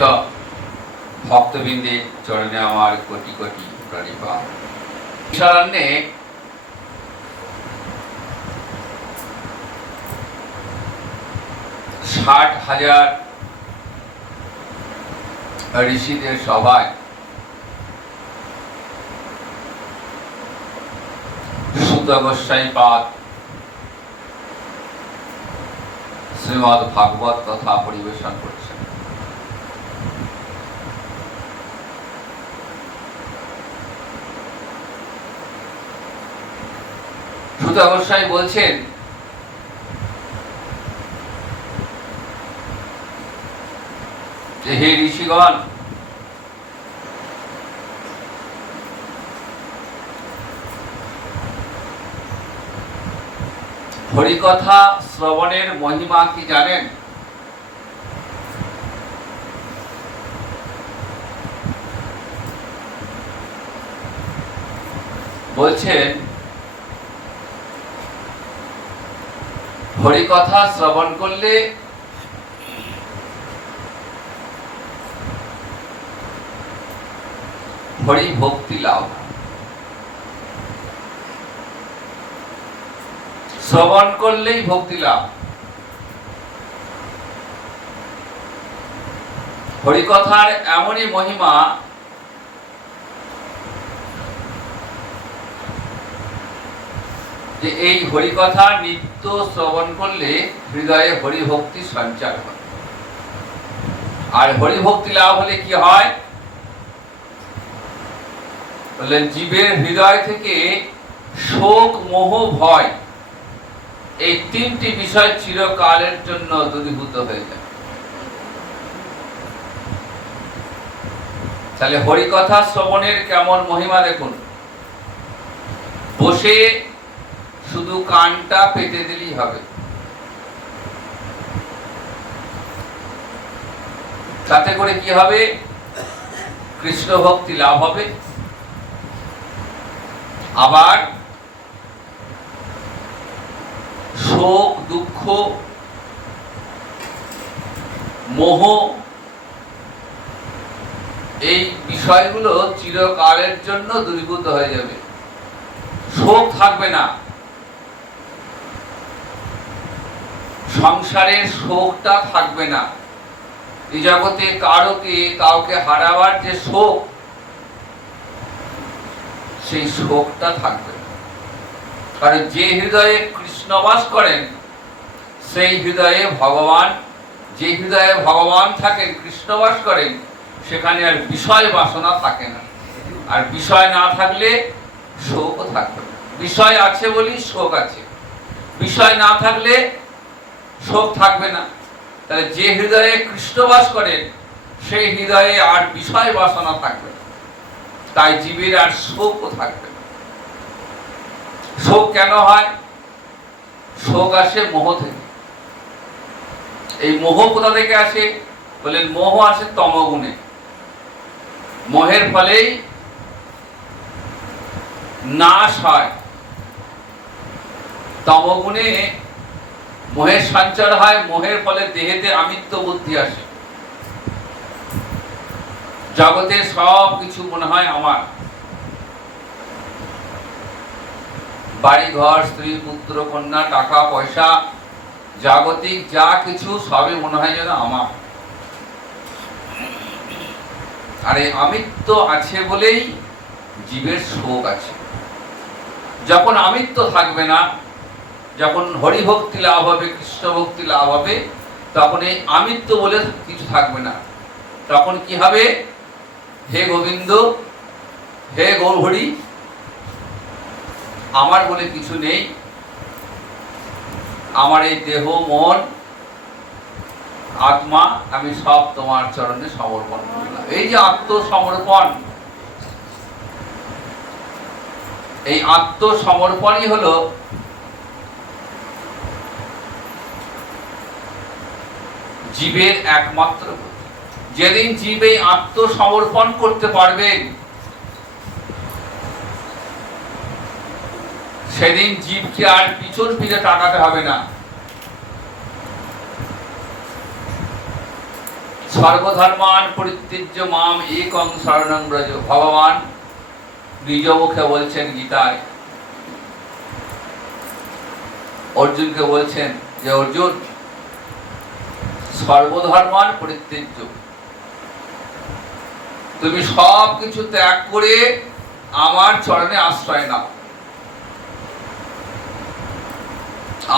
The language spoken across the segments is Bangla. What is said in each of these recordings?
সমবেত ভক্তবৃন্দের চরণে আমার কোটি কোটি প্রণিপাত। ঈশ্বরান্যে 60,000 ঋষিদের সভায় সুত গোস্বামী পাদ শ্রীমদ্ ভাগবত কথা পরিবেশন করছেন। সুত গোস্বামী বলছেন, হে ঋষিগণ, হরিকথা শ্রবণের মহিমা কি জানেন? বলছেন, হরিকথা শ্রবণ করলে হরি ভক্তি লাভ। শ্রবণ করলেই ভক্তি লাভ। হরিকথার এমনই মহিমা যে এই হরিকথা নিত্য শ্রবণ করলে হৃদয়ে হরিভক্তি সঞ্চার হয়। আর হরিভক্তি লাভ হলে কি হয়? বললেন, জীবের হৃদয় থেকে শোক, মোহ, ভয় এই তিনটি বিষয় চিরকালের জন্য দূরীভূত হয়ে যায়। তাহলে হরিকথা শ্রবণের কেমন মহিমা দেখুন। বসে শুধু কানটা পেতে দিলেই হবে, তাতে করে কি হবে? কৃষ্ণ ভক্তি লাভ হবে। আবার শোক, দুঃখ, মোহ এই বিষয়গুলো চিরকালের জন্য দূরীভূত হয়ে যাবে। শোক থাকবে না, সংসারের শোকটা থাকবে না। এই জগতে কাউকে হারাবার যে শোক, সেই শোকটা থাকবে না। কারণ যে হৃদয়ে কৃষ্ণ বাস করেন, সেই হৃদয়ে ভগবান, যে হৃদয়ে ভগবান থাকেন, কৃষ্ণ বাস করেন, সেখানে আর বিষয় বাসনা থাকে না। আর বিষয় না থাকলে শোকও থাকবে না। বিষয় আছে বলি শোক আছে, বিষয় না থাকলে শোক থাকবে না। তাহলে যে হৃদয়ে কৃষ্ণ বাস করেন, সেই হৃদয়ে আর বিষয় বাসনা থাকবে না। তাই জীবের আর শোকও থাকবে না। শোক কেন হয়? শোক আসে মোহ থেকে। এই মোহ কোথা থেকে আসে? বলেন, মোহ আসে তমগুণে। মোহের ফলেই নাশ হয়। তমগুণে মোহের সঞ্চার হয়, মোহের ফলে দেহেতে আমিত্ব বুদ্ধি আসে। জগতে সব কিছু মনে হয় আমার, বাড়ি ঘর, স্ত্রী, পুত্র, কন্যা, টাকা পয়সা, জাগতিক যা কিছু সবই মনে হয় যেন আমার। আর এই আমিত্ব আছে বলেই জীবের শোক আছে। যখন আমিত্ব থাকবে না, যখন হরিভক্তি লাভ হবে, কৃষ্ণ ভক্তি লাভ হবে, তখন এই আমিত্ব বলে কিছু থাকবে না। তখন কি হবে? হে গোবিন্দ, হে গৌরহরি, আমার বলে কিছু নেই। আমার এই দেহ, মন, আত্মা আমি সব তোমার চরণে সমর্পণ করলাম। এই যে আত্মসমর্পণ, এই আত্মসমর্পণই হলো জীবের একমাত্র গতি। যেদিন জীব এই আত্মসমর্পণ করতে পারবেন, সেদিন জীবকে আর পিছন ফিরে তাকাতে হবে না। সর্বধর্মান পরিত্যজ্য মাম একং শরণং ব্রজ। ভগবান নিজ মুখে বলছেন গীতায়, অর্জুনকে বলছেন যে অর্জুন, সর্বধর্মান পরিত্যজ্য, তুমি সব কিছু ত্যাগ করে আমার চরণে আশ্রয় নাও।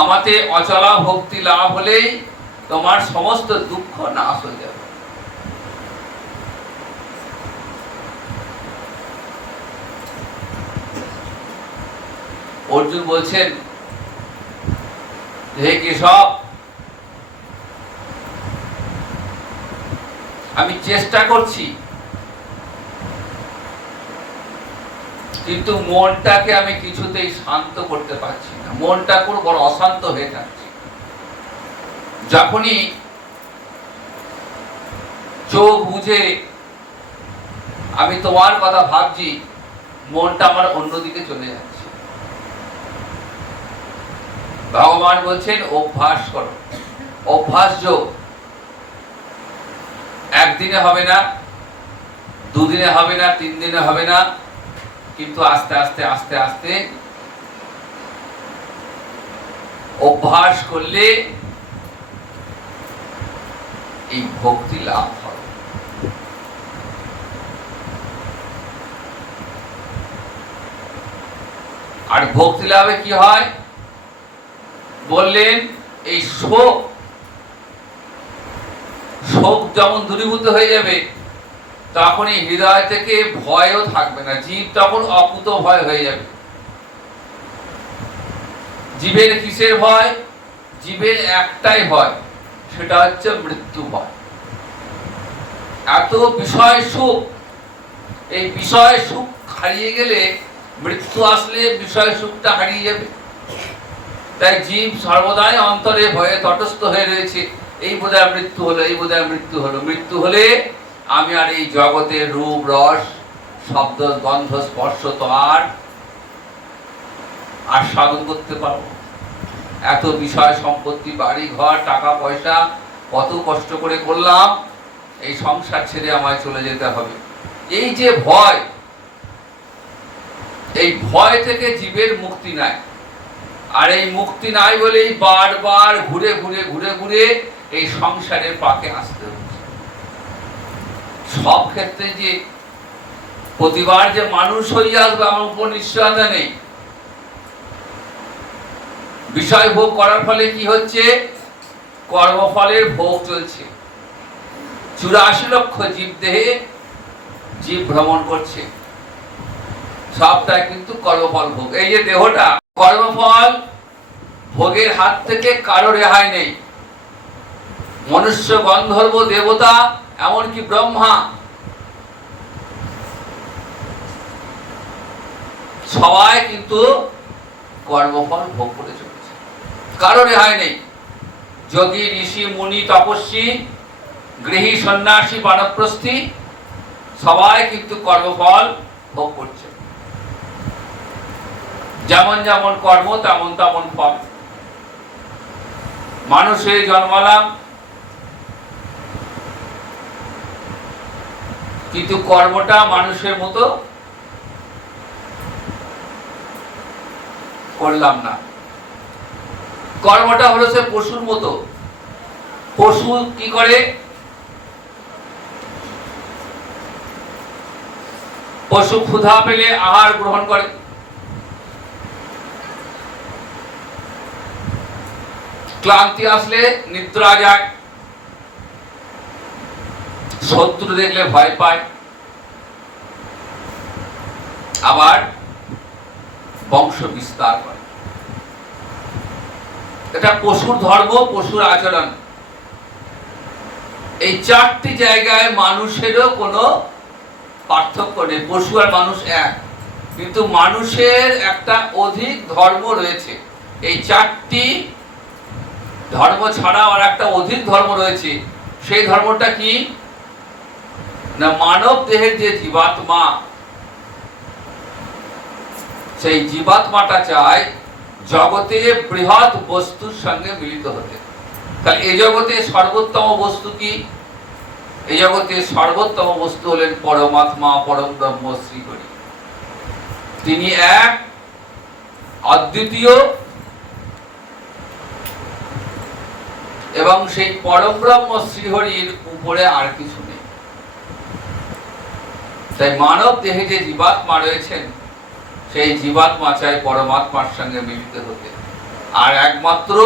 আমাতে অচলা ভক্তি লাভ হলেই তোমার সমস্ত দুঃখ নাশ হয়ে যাবে। অর্জুন বলছেন, হে কেশব, আমি চেষ্টা করছি, কিন্তু মনটাকে আমি কিছুতেই শান্ত করতে পারছি না। মনটা পুরো বড় অশান্ত হয়ে থাকছে। যখনই চোখ বুঝে আমি তোমার কথা ভাবছি, মনটা আমার অন্যদিকে চলে যাচ্ছে। ভগবান বলছেন অভ্যাস করো, অভ্যাস যোগ। একদিনে হবে না, দুদিনে হবে না, 3 দিনে হবে না, কিন্তু আস্তে আস্তে আস্তে আস্তে অভ্যাস করলে এই ভক্তি লাভ হবে। আর ভক্তি লাভে কি হয় বললেন, এই শোক যেমন দূরীভূত হয়ে যাবে, তখন এই হৃদয় থেকে ভয়ও থাকবে না। জীব তখন অকুত ভয় হয়ে যাবে। জীবের কিসের ভয়? জীবের একটাই ভয়, সেটা হচ্ছে মৃত্যু ভয়। এত বিষয় সুখ, এই বিষয় সুখ হারিয়ে গেলে, মৃত্যু আসলে বিষয় সুখটা হারিয়ে যাবে। তাই জীব সর্বদাই অন্তরে ভয়ে তটস্থ হয়ে রয়েছে। এই বোধহয় মৃত্যু হলো, এই বোধহয় মৃত্যু হলো। মৃত্যু হলে আমি আর এই জগতের রূপ রস শব্দ গন্ধ স্পর্শ তো আর আস্বাদন করতে পারবো? এত বিষয় সম্পত্তি, বাড়ি ঘর, টাকা পয়সা কত কষ্ট করে করলাম, এই সংসার ছেড়ে আমায় চলে যেতে হবে। এই যে ভয়, এই ভয় থেকে জীবের মুক্তি নাই। আর এই মুক্তি নাই বলেই বারবার ঘুরে ঘুরে ঘুরে ঘুরে এই সংসারের পাকে আসতে হচ্ছে। সব ক্ষেত্রে যে প্রতিবার যে মানুষ হয়ে আসবে আমার উপর নিশ্চয়তা নেই। বিষয় ভোগ করার ফলে কি হচ্ছে? কর্মফলের ভোগ চলছে। 84 লক্ষ জীব দেহে জীব ভ্রমণ করছে, সবটাই কিন্তু কর্মফল ভোগ। এই যে দেহটা, কর্মফল ভোগের হাত থেকে কারো রেহাই নেই। মনুষ্য, গন্ধর্ব, দেবতা, এমনকি ব্রহ্মা, সবাই কিন্তু কর্মফল ভোগ করে চলেছে, কারো রেহাই নেই। যোগী, ঋষি, মুনি, তপস্বী, গৃহী, সন্ন্যাসী, বানপ্রস্থী, সবাই কিন্তু কর্মফল ভোগ করছে। যেমন যেমন কর্ম তেমন তেমন ফল। মানুষ হয়ে জন্মালাম, কিন্তু কর্মটা মানুষের মতো করলাম না। কর্মটা হলো সে পশুর মতো। পশু কি করে? পশু ক্ষুধা পেলে আহার গ্রহণ করে, ক্লান্তি আসলে নিদ্রা যায়, শত্রু দেখলে ভয় পায়, আবার বংশ বিস্তার করে। এটা পশুর ধর্ম, পশুর আচরণ। এই 4টি জায়গায় মানুষেরও কোনো পার্থক্য নেই। পশু আর মানুষ এক, কিন্তু মানুষের একটা অধিক ধর্ম রয়েছে। এই 4টি ধর্ম ছাড়াও আর একটা অধিক ধর্ম রয়েছে। সেই ধর্মটা কি না, মানব দেহের যে জীবাত্মা, সেই জীবাত্মাটা চায় জগতে বৃহৎ বস্তুর সঙ্গে মিলিত হতে। তাহলে এই জগতে সর্বোত্তম বস্তু কি? এই জগতে সর্বোত্তম বস্তু হলেন পরমাত্মা, পরম ব্রহ্ম শ্রীহরি। তিনি এক, অদ্বিতীয়, এবং সেই পরম ব্রহ্ম শ্রীহরির উপরে আর কিছু নেই। তাই মানব দেহে যে জীবাত্মা রয়েছেন, সেই জীবাত্মা চাই পরমাত্মার সঙ্গে মিলিত হতে, আর একমাত্র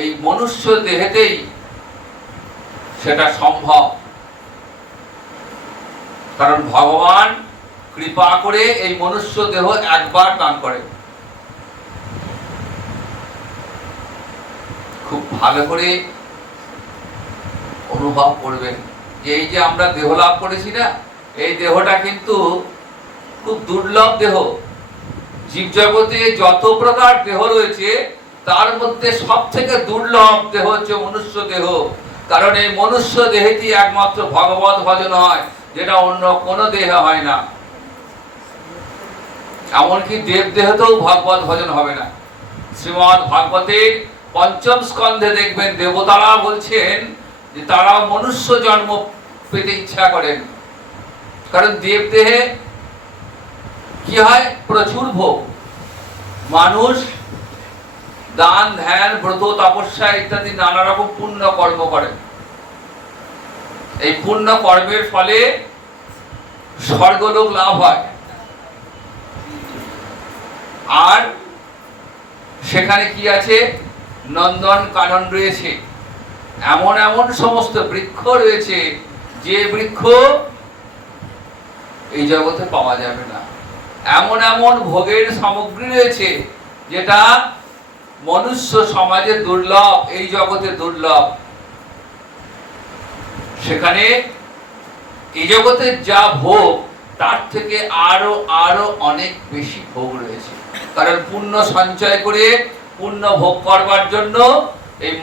এই মনুষ্য দেহেতেই সেটা সম্ভব। কারণ ভগবান কৃপা করে এই মনুষ্য দেহ একবার দান করেন। খুব ভালো করে অনুভব করবেন যে এই যে আমরা দেহ লাভ করেছি না, এই দেহটা কিন্তু খুব দুর্লভ দেহ। জীবজগতে যত প্রকার দেহ রয়েছে তার মধ্যে সব থেকে দুর্লভ দেহ হচ্ছে মনুষ্য দেহ। কারণ এই মনুষ্য দেহেটি একমাত্র ভগবত ভজন হয়, যেটা অন্য কোনো দেহে হয় না। এমনকি দেব দেহতেও ভগবত ভজন হবে না। শ্রীমদ্ ভাগবতের পঞ্চম স্কন্ধে দেখবেন দেবতারা বলছেন যে তারা মনুষ্য জন্ম পেতে ইচ্ছা করেন। কারণ দেব দেহে কি হয়? প্রচুর ভোগ। মানুষ দান, ধ্যান, ব্রত, তপস্যা ইত্যাদি নানা রকম পুণ্য কর্ম করেন। এই পুণ্য কর্মের ফলে স্বর্গলোক লাভ হয়, আর সেখানে কি আছে? নন্দন কানন রয়েছে, এমন এমন সমস্ত বৃক্ষ রয়েছে যে বৃক্ষ এই জগতে পাওয়া যাবে না। এমন এমন ভোগের সামগ্রী রয়েছে যেটা মনুষ্য সমাজে দুর্লভ, এই জগতে দুর্লভ। সেখানে এই জগতে যা ভোগ তার থেকে আরো আরো অনেক বেশি ভোগ রয়েছে। কারণ পুণ্য সঞ্চয় করে পুণ্য ভোগ করবার জন্য এই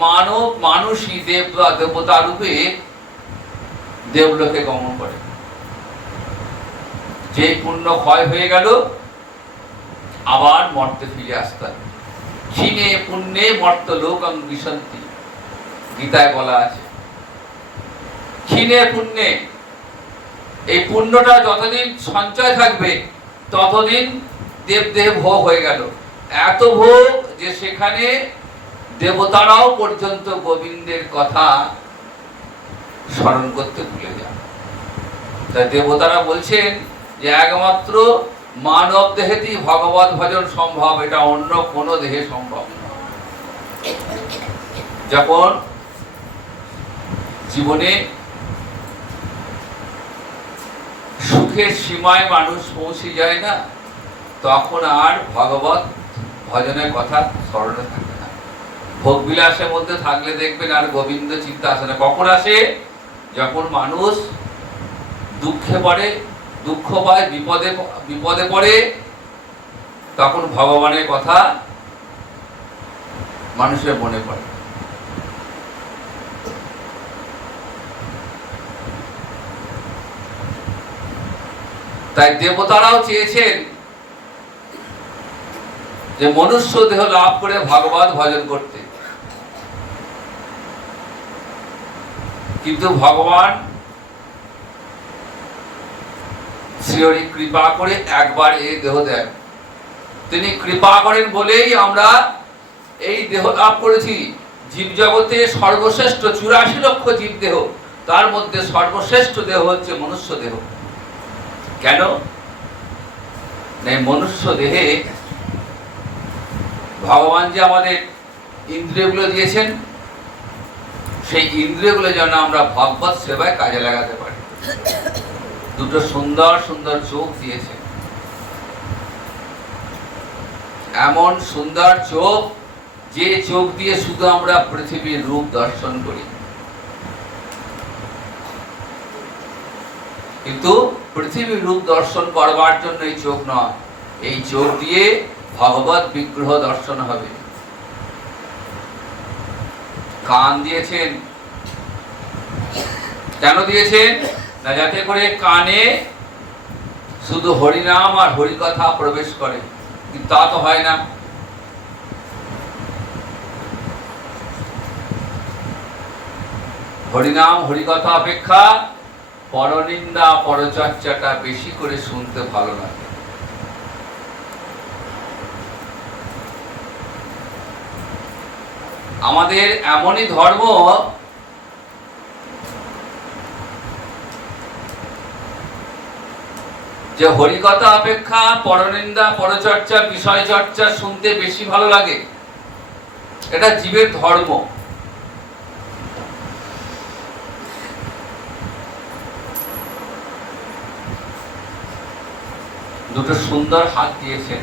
মানুষই দেবতা রূপে দেবলোকে গমন করে। যে পুণ্য ক্ষয় হয়ে গেল আবার মর্তে ফিরে আসতে হবে। ক্ষীণে পুণ্যে মর্ত লোকং বিশন্তি, গীতায় বলা আছে। ক্ষীণে পুণ্যে, এই পুণ্যটা যতদিন সঞ্চয় থাকবে ততদিন দেবদেহ ভোগ হয়ে গেল। এত ভোগ যে সেখানে দেবতারাও পর্যন্ত গোবিন্দের কথা স্মরণ করতে ভুলে যান। তাই দেবতারা বলছেন যে একমাত্র মানব দেহেতেই ভগবত ভজন সম্ভব, এটা অন্য কোনো দেহে সম্ভব নয়। যখন জীবনে সুখের সীমায় মানুষ পৌঁছে যায় না, তখন আর ভগবত ভজনের কথা স্মরণে থাকে না। ভোগ বিলাসের মধ্যে থাকলে দেখবেন আর গোবিন্দ চিন্তা আসে না। কখন আসে? যখন মানুষ দুঃখে পড়ে, দুঃখ পায়, বিপদে পড়ে, তখন ভগবানের কথা মানুষের মনে পড়ে। তাই দেবতারাও চেয়েছেন যে মনুষ্য দেহ লাভ করে ভগবত ভজন করতে, কিন্তু ভগবান শ্রীহরি কৃপা করে একবার এই দেহ দেন। তিনি কৃপা করেন বলেই আমরা এই দেহ লাভ করেছি। জীব জগতে সর্বশ্রেষ্ঠ 84 লক্ষ জীব দেহ, তার মধ্যে সর্বশ্রেষ্ঠ দেহ হচ্ছে মনুষ্য দেহ। কেন? মনুষ্য দেহে ভগবান যে আমাদের ইন্দ্রিয়গুলো দিয়েছেন, সেই ইন্দ্রিয়গুলো যেন আমরা ভগবত সেবায় কাজে লাগাতে পারি। দুটো সুন্দর সুন্দর চোখ দিয়েছেন, এমন সুন্দর চোখ যে চোখ দিয়ে শুধু আমরা পৃথিবীর রূপ দর্শন করি, কিন্তু পৃথিবীর রূপ দর্শন করবার জন্য এই চোখ নয়, এই চোখ দিয়ে ভগবত বিগ্রহ দর্শন হবে। কান দিয়েছেন, কেন দিয়েছেন? না যাতে করে কানে শুধু হরিনাম আর হরিকথা প্রবেশ করে, কিন্তু তা তো হয় না। হরিনাম হরিকথা অপেক্ষা পরনিন্দা পরচর্চাটা বেশি করে শুনতে ভালো লাগে। আমাদের এমনই ধর্ম যে হরিকথা অপেক্ষা পরনিন্দা পরচর্চা বিষয় চর্চা শুনতে বেশি ভালো লাগে। এটা জীবের ধর্ম। দুটো সুন্দর হাত দিয়েছেন।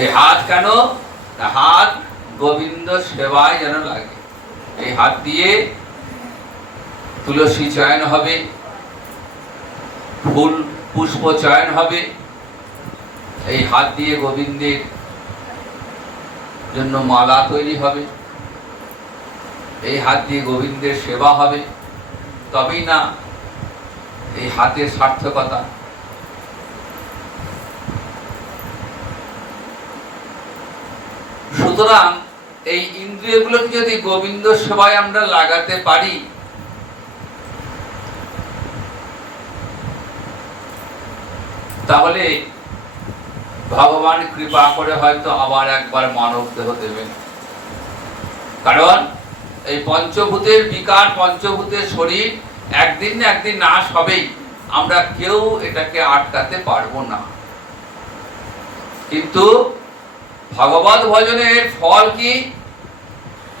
এই হাত কেন? হাত গোবিন্দ সেবায় যেন লাগে। এই হাত দিয়ে তুলসী চয়ন হবে, ফুল পুষ্প চয়ন হবে, এই হাত দিয়ে গোবিন্দের জন্য মালা তৈরি হবে, এই হাত দিয়ে গোবিন্দের সেবা হবে, তবেই না এই হাতের সার্থকতা। সুতরাং এই ইন্দ্রিয়গুলোকে যদি গোবিন্দ সেবায় আমরা লাগাতে পারি, তাহলে ভগবান কৃপা করে হয়তো আবার একবার মানব দেহ দেবেন। কারণ এই পঞ্চভূতের বিকার, পঞ্চভূতের শরীর একদিন না একদিন নাশ হবেই। আমরা কেউ এটাকে আটকাতে পারবো না। কিন্তু ভগবত ভজনের ফল কি?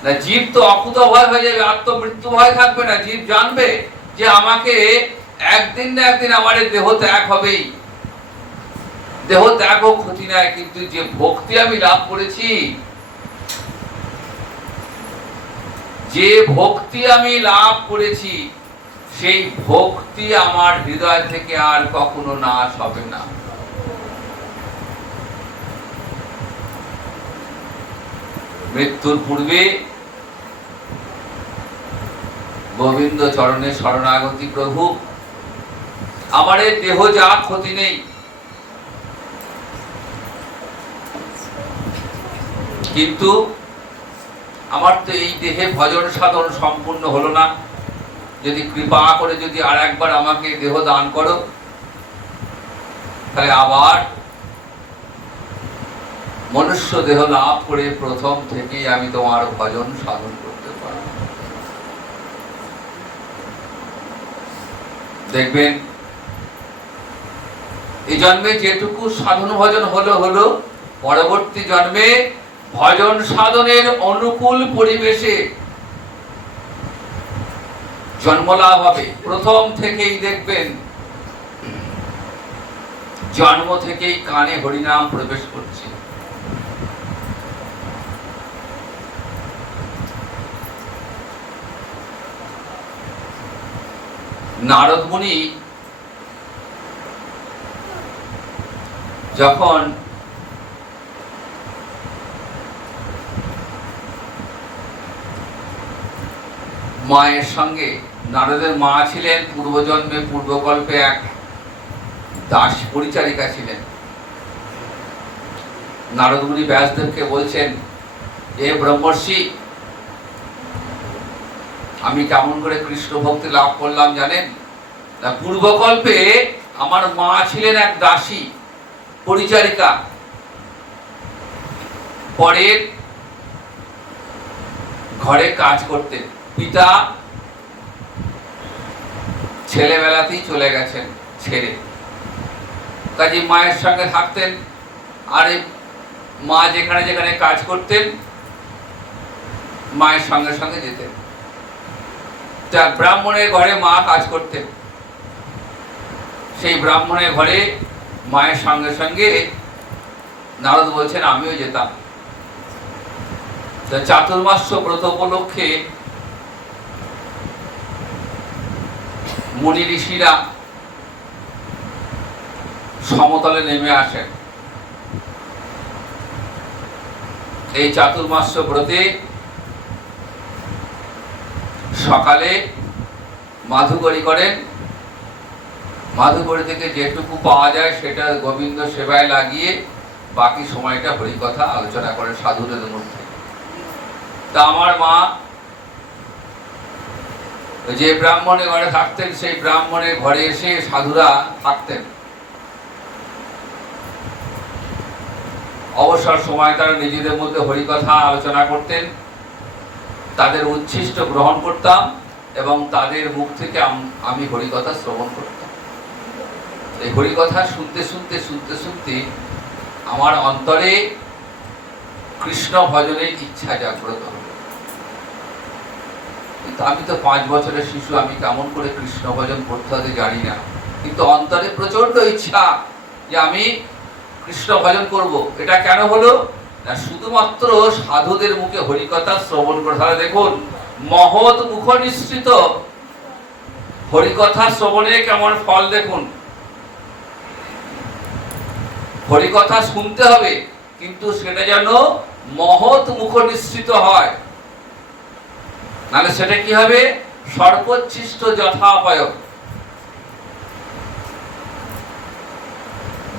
না, জীব তো অকুত ভয় হয়ে যাবে, আত্মমৃত্যু ভয় থাকবে না। জীব জানবে যে আমাকে একদিন না একদিন আমার দেহ ত্যাগ হবেই। দেহ ত্যাগ হোক ক্ষতি নাই, কিন্তু যে ভক্তি আমি লাভ করেছি, যে ভক্তি আমি লাভ করেছি, সেই ভক্তি আমার হৃদয় থেকে আর কখনো নাশ হবে না। মৃত্যুর পূর্বে গোবিন্দ চরণে শরণাগতি। প্রভু, আমার এই দেহ যা ক্ষতি নেই, কিন্তু আমার তো এই দেহে ভজন সাধন সম্পূর্ণ হলো না। যদি কৃপা করে যদি আর একবার আমাকে দেহ দান করো, তাহলে আবার মনুষ্য দেহ লাভ করে প্রথম থেকেই আমি তোমার ভজন সাধন করতে পারব। দেখবেন এই জন্মে যেটুকু সাধন ভজন হলো, পরবর্তী জন্মে ভজন সাধনের অনুকূল পরিবেশে জন্মলাভ হবে। প্রথম থেকেই দেখবেন, জন্ম থেকেই কানে হরিনাম প্রবেশ করছে। নারদ মুনি যখন মায়ের সঙ্গে, নারদের মা ছিলেন পূর্বজন্মে পূর্বকল্পে এক দাস পরিচারিকা ছিলেন। নারদ মুনি ব্যাসদেবকে বলছেন, এ ব্রহ্মর্ষি, আমি কেমন করে কৃষ্ণ ভক্তি লাভ করলাম জানেন? না, পূর্বকল্পে আমার মা ছিলেন এক দাসী পরিচারিকা। পরের ঘরে কাজ করতেন। পিতা ছেলেবেলাতেই চলে গেছেন ছেড়ে, কাজে মায়ের সঙ্গে থাকতেন। আর মা যেখানে যেখানে কাজ করতেন, মায়ের সঙ্গে সঙ্গে যেতেন। তা ব্রাহ্মণের ঘরে মা কাজ করতেন, সেই ব্রাহ্মণের ঘরে মায়ের সঙ্গে সঙ্গে নারদ বলছেন আমিও যেতাম। চাতুর্মাস্য ব্রত উপলক্ষে মুনি ঋষিরা সমতলে নেমে আসেন। এই চাতুর্মাস্য ব্রতে সকালে মাধুকরী করেন। মাধুকরী থেকে যেটুকু পাওয়া যায় সেটা গোবিন্দ সেবায় লাগিয়ে বাকি সময়টা হরিকথা আলোচনা করেন সাধুদের মধ্যে। তা আমার মা যে ব্রাহ্মণের ঘরে থাকতেন সেই ব্রাহ্মণের ঘরে এসে সাধুরা থাকতেন। অবসর সময় তারা নিজেদের মধ্যে হরিকথা আলোচনা করতেন, তাদের উচ্ছিষ্ট গ্রহণ করতাম এবং তাদের মুখ থেকে আমি হরিকথা শ্রবণ করতাম। এই হরিকথা শুনতে শুনতে শুনতে শুনতে আমার অন্তরে কৃষ্ণ ভজনের ইচ্ছা জাগ্রত হল। কিন্তু আমি তো 5 বছরের শিশু, আমি কেমন করে কৃষ্ণ ভজন করতে হবে জানি না, কিন্তু অন্তরে প্রচন্ড ইচ্ছা যে আমি কৃষ্ণ ভজন করব। এটা কেন হলো না, শুধুমাত্র সাধুদের মুখে হরিকথা শ্রবণ করে। তাহলে দেখুন, মহৎ মুখ নিঃসৃত হরিকথা শ্রবণে কেমন ফল দেখুন। হরিকথা শুনতে হবে, কিন্তু সেটা যেন মহৎ মুখ নিঃসৃত হয়, নাহলে সেটা কি হবে, সর্বোচ্ছিষ্ট যথাপায়।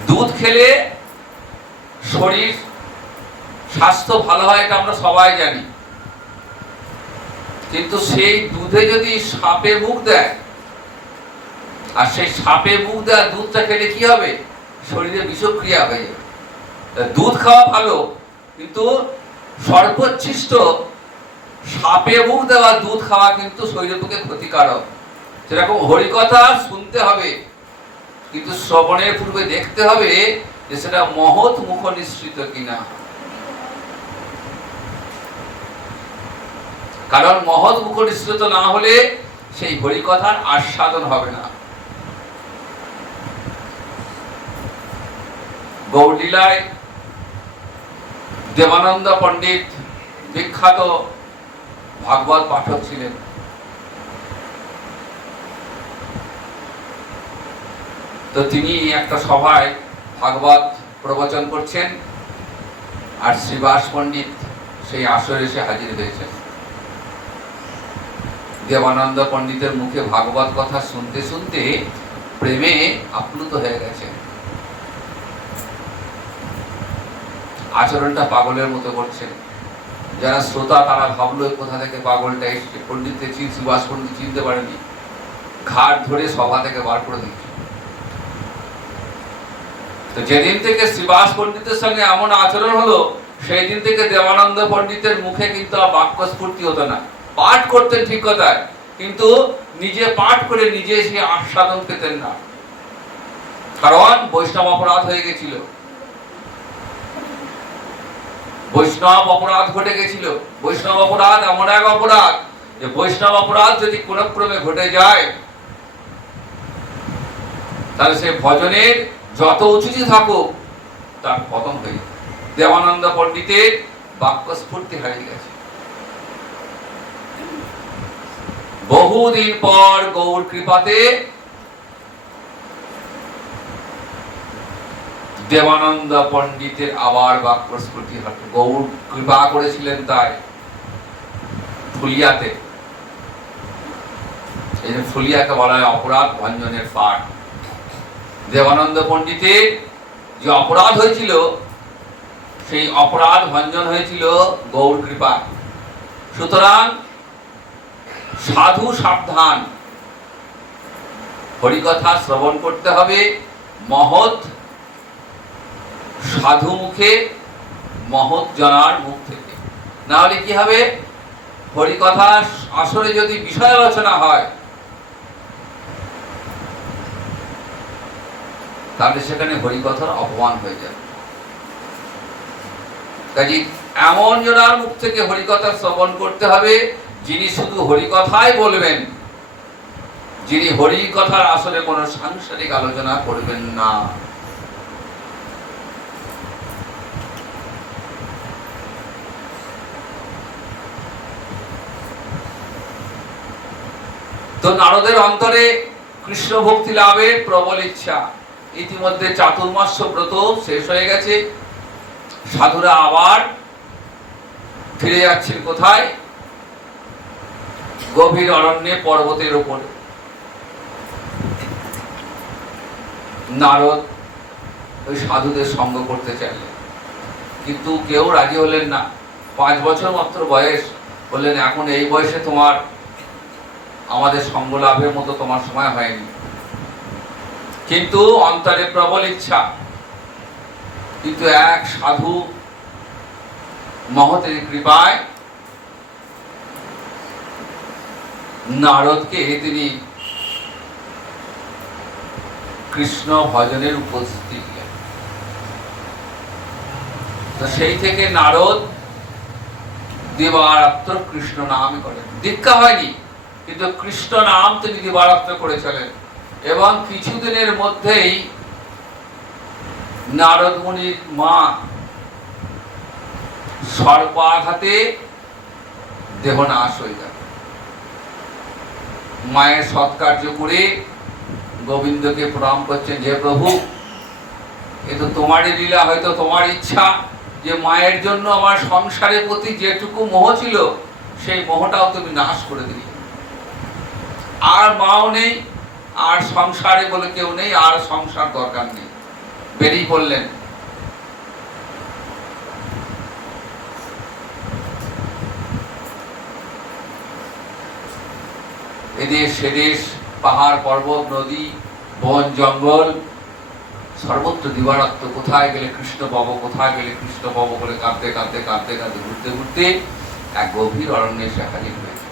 দুধ খেলে শরীর স্বাস্থ্য ভালো হয়, এটা আমরা সবাই জানি, কিন্তু সেই দুধে যদি সাপে মুখ দেয়, আর সেই সাপে মুখ দেওয়া দুধটা খেলে কি হবে, শরীরে বিষক্রিয়া হয়ে যাবে। দুধ খাওয়া ভালো, কিন্তু সর্বোচ্ছিষ্ট সাপে মুখ দেওয়া দুধ খাওয়া কিন্তু শরীরের পক্ষে ক্ষতিকারক। সেরকম হরিকথা শুনতে হবে, কিন্তু শ্রবণের পূর্বে দেখতে হবে যে সেটা মহৎ মুখ নিঃসৃত কিনা। কারণ মহৎ মুখ নিঃসৃত না হলে সেই হরিকথার আস্বাদন হবে না। গৌড়লীলায় দেবানন্দ পণ্ডিত বিখ্যাত ভাগবত পাঠক ছিলেন। তো তিনি একটা সভায় ভাগবত প্রবচন করছেন, আর শ্রীবাস পণ্ডিত সেই আসরে এসে হাজির হয়েছেন। দেবানন্দ পণ্ডিতের মুখে ভাগবত কথা শুনতে শুনতে প্রেমে আপ্লুত হয়ে গেছে। আচরণটা পাগলের মতো করছেন। যারা শ্রোতা তারা ভাবলো কোথা থেকে পাগলটা এসছে, পণ্ডিতকে শ্রীবাস পণ্ডিত চিনতে পারেনি, ঘাট ধরে সভা থেকে বার করে দিচ্ছে। তো যেদিন থেকে শ্রীবাস পণ্ডিতের সঙ্গে এমন আচরণ হলো, সেই দিন থেকে দেবানন্দ পণ্ডিতের মুখে কিন্তু বাক্য স্ফূর্তি হতো না। পাঠ করতেন ঠিক কথায়, কিন্তু নিজে পাঠ করে নিজে সে আস্বাদন পেতেন না, কারণ বৈষ্ণব অপরাধ হয়ে গেছিল। বৈষ্ণব অপরাধ ঘটে গেছিল। বৈষ্ণব অপরাধ এমন এক অপরাধ যে বৈষ্ণব অপরাধ যদি কোন ক্রমে ঘটে যায়, তাহলে সে ভজনের যত উঁচুতে থাকুক তার পতন হয়ে যায়। দেবানন্দ পণ্ডিতের বাক্য স্ফূর্তি হারিয়ে গেছে। বহুদিন পর গৌর কৃপাতে দেবানন্দ পণ্ডিতের আবার বাক্য স্ফূর্তি হয়। গৌর কৃপা করেছিলেন তাই ফুলিয়াতে। এই ফুলিয়াকে বলা হয় অপরাধ ভঞ্জনের পাঠ। দেবানন্দ পণ্ডিতের যে অপরাধ হয়েছিল, সেই অপরাধ ভঞ্জন হয়েছিল গৌর কৃপা। সুতরাং সাধু সাবধান, হরিকথা শ্রবণ করতে হবে মহৎ সাধু মুখে, মহৎ জনার মুখ থেকে। না হলে কি হবে, হরিকথা আসরে যদি বিষয় আলোচনা হয়, তাহলে সেখানে হরিকথার অপমান হয়ে যাবে। কাজে এমন জনার মুখ থেকে হরিকথা শ্রবণ করতে হবে যিনি শুধু হরিকথাই বলবেন, যিনি হরিকথার আসলে কোনো সাংসারিক আলোচনা করবেন না। তো নারদের অন্তরে কৃষ্ণ ভক্তি লাভের প্রবল ইচ্ছা। ইতিমধ্যে চাতুর্মাস্য ব্রত শেষ হয়ে গেছে, সাধুরা আবার ফিরে যাচ্ছেন কোথায়, গভীর অরণ্যে পর্বতের উপরে। নারদ ওই সাধুদের সঙ্গ করতে চাইলেন, কিন্তু কেউ রাজি হলেন না। 5 বছর মাত্র বয়স, বললেন এখন এই বয়সে তোমার আমাদের সঙ্গ লাভের মতো তোমার সময় হয়নি, কিন্তু অন্তরে প্রবল ইচ্ছা। কিন্তু এক সাধু মহতের কৃপায় নারদকে তিনি কৃষ্ণ ভজনের উপস্থিতি দিলেন। তো সেই থেকে নারদ দিবারাত্র কৃষ্ণ নাম করেন। দীক্ষা হয়নি, কিন্তু কৃষ্ণ নাম তিনি দিবারাত্র করে চলেন। এবং কিছুদিনের মধ্যেই নারদ মুনির মা সর্পাঘাতে দেহনাশ হয়ে গেল। মায়ের সৎকার্য করে গোবিন্দকে প্রণাম করছেন, যে প্রভু, এ তো তোমারই লীলা, হয়তো তোমার ইচ্ছা যে মায়ের জন্য আমার সংসারের প্রতি যেটুকু মোহ ছিল সেই মোহটাও তুমি নাশ করে দিলে। আর মাও নেই, আর সংসারে বলে কেউ নেই, আর সংসার দরকার নেই। বেরিয়ে পড়লেন। এদেশ সেদেশ, পাহাড় পর্বত, নদী, বন জঙ্গল, সর্বত্র দিবারাত্র। কোথায় গেলে কৃষ্ণ পাবো, কোথায় গেলে কৃষ্ণ পাবো করে কাঁদতে কাঁদতে কাঁদতে কাঁদতে ঘুরতে ঘুরতে এক গভীর অরণ্যে এসে হাজির হয়েছে।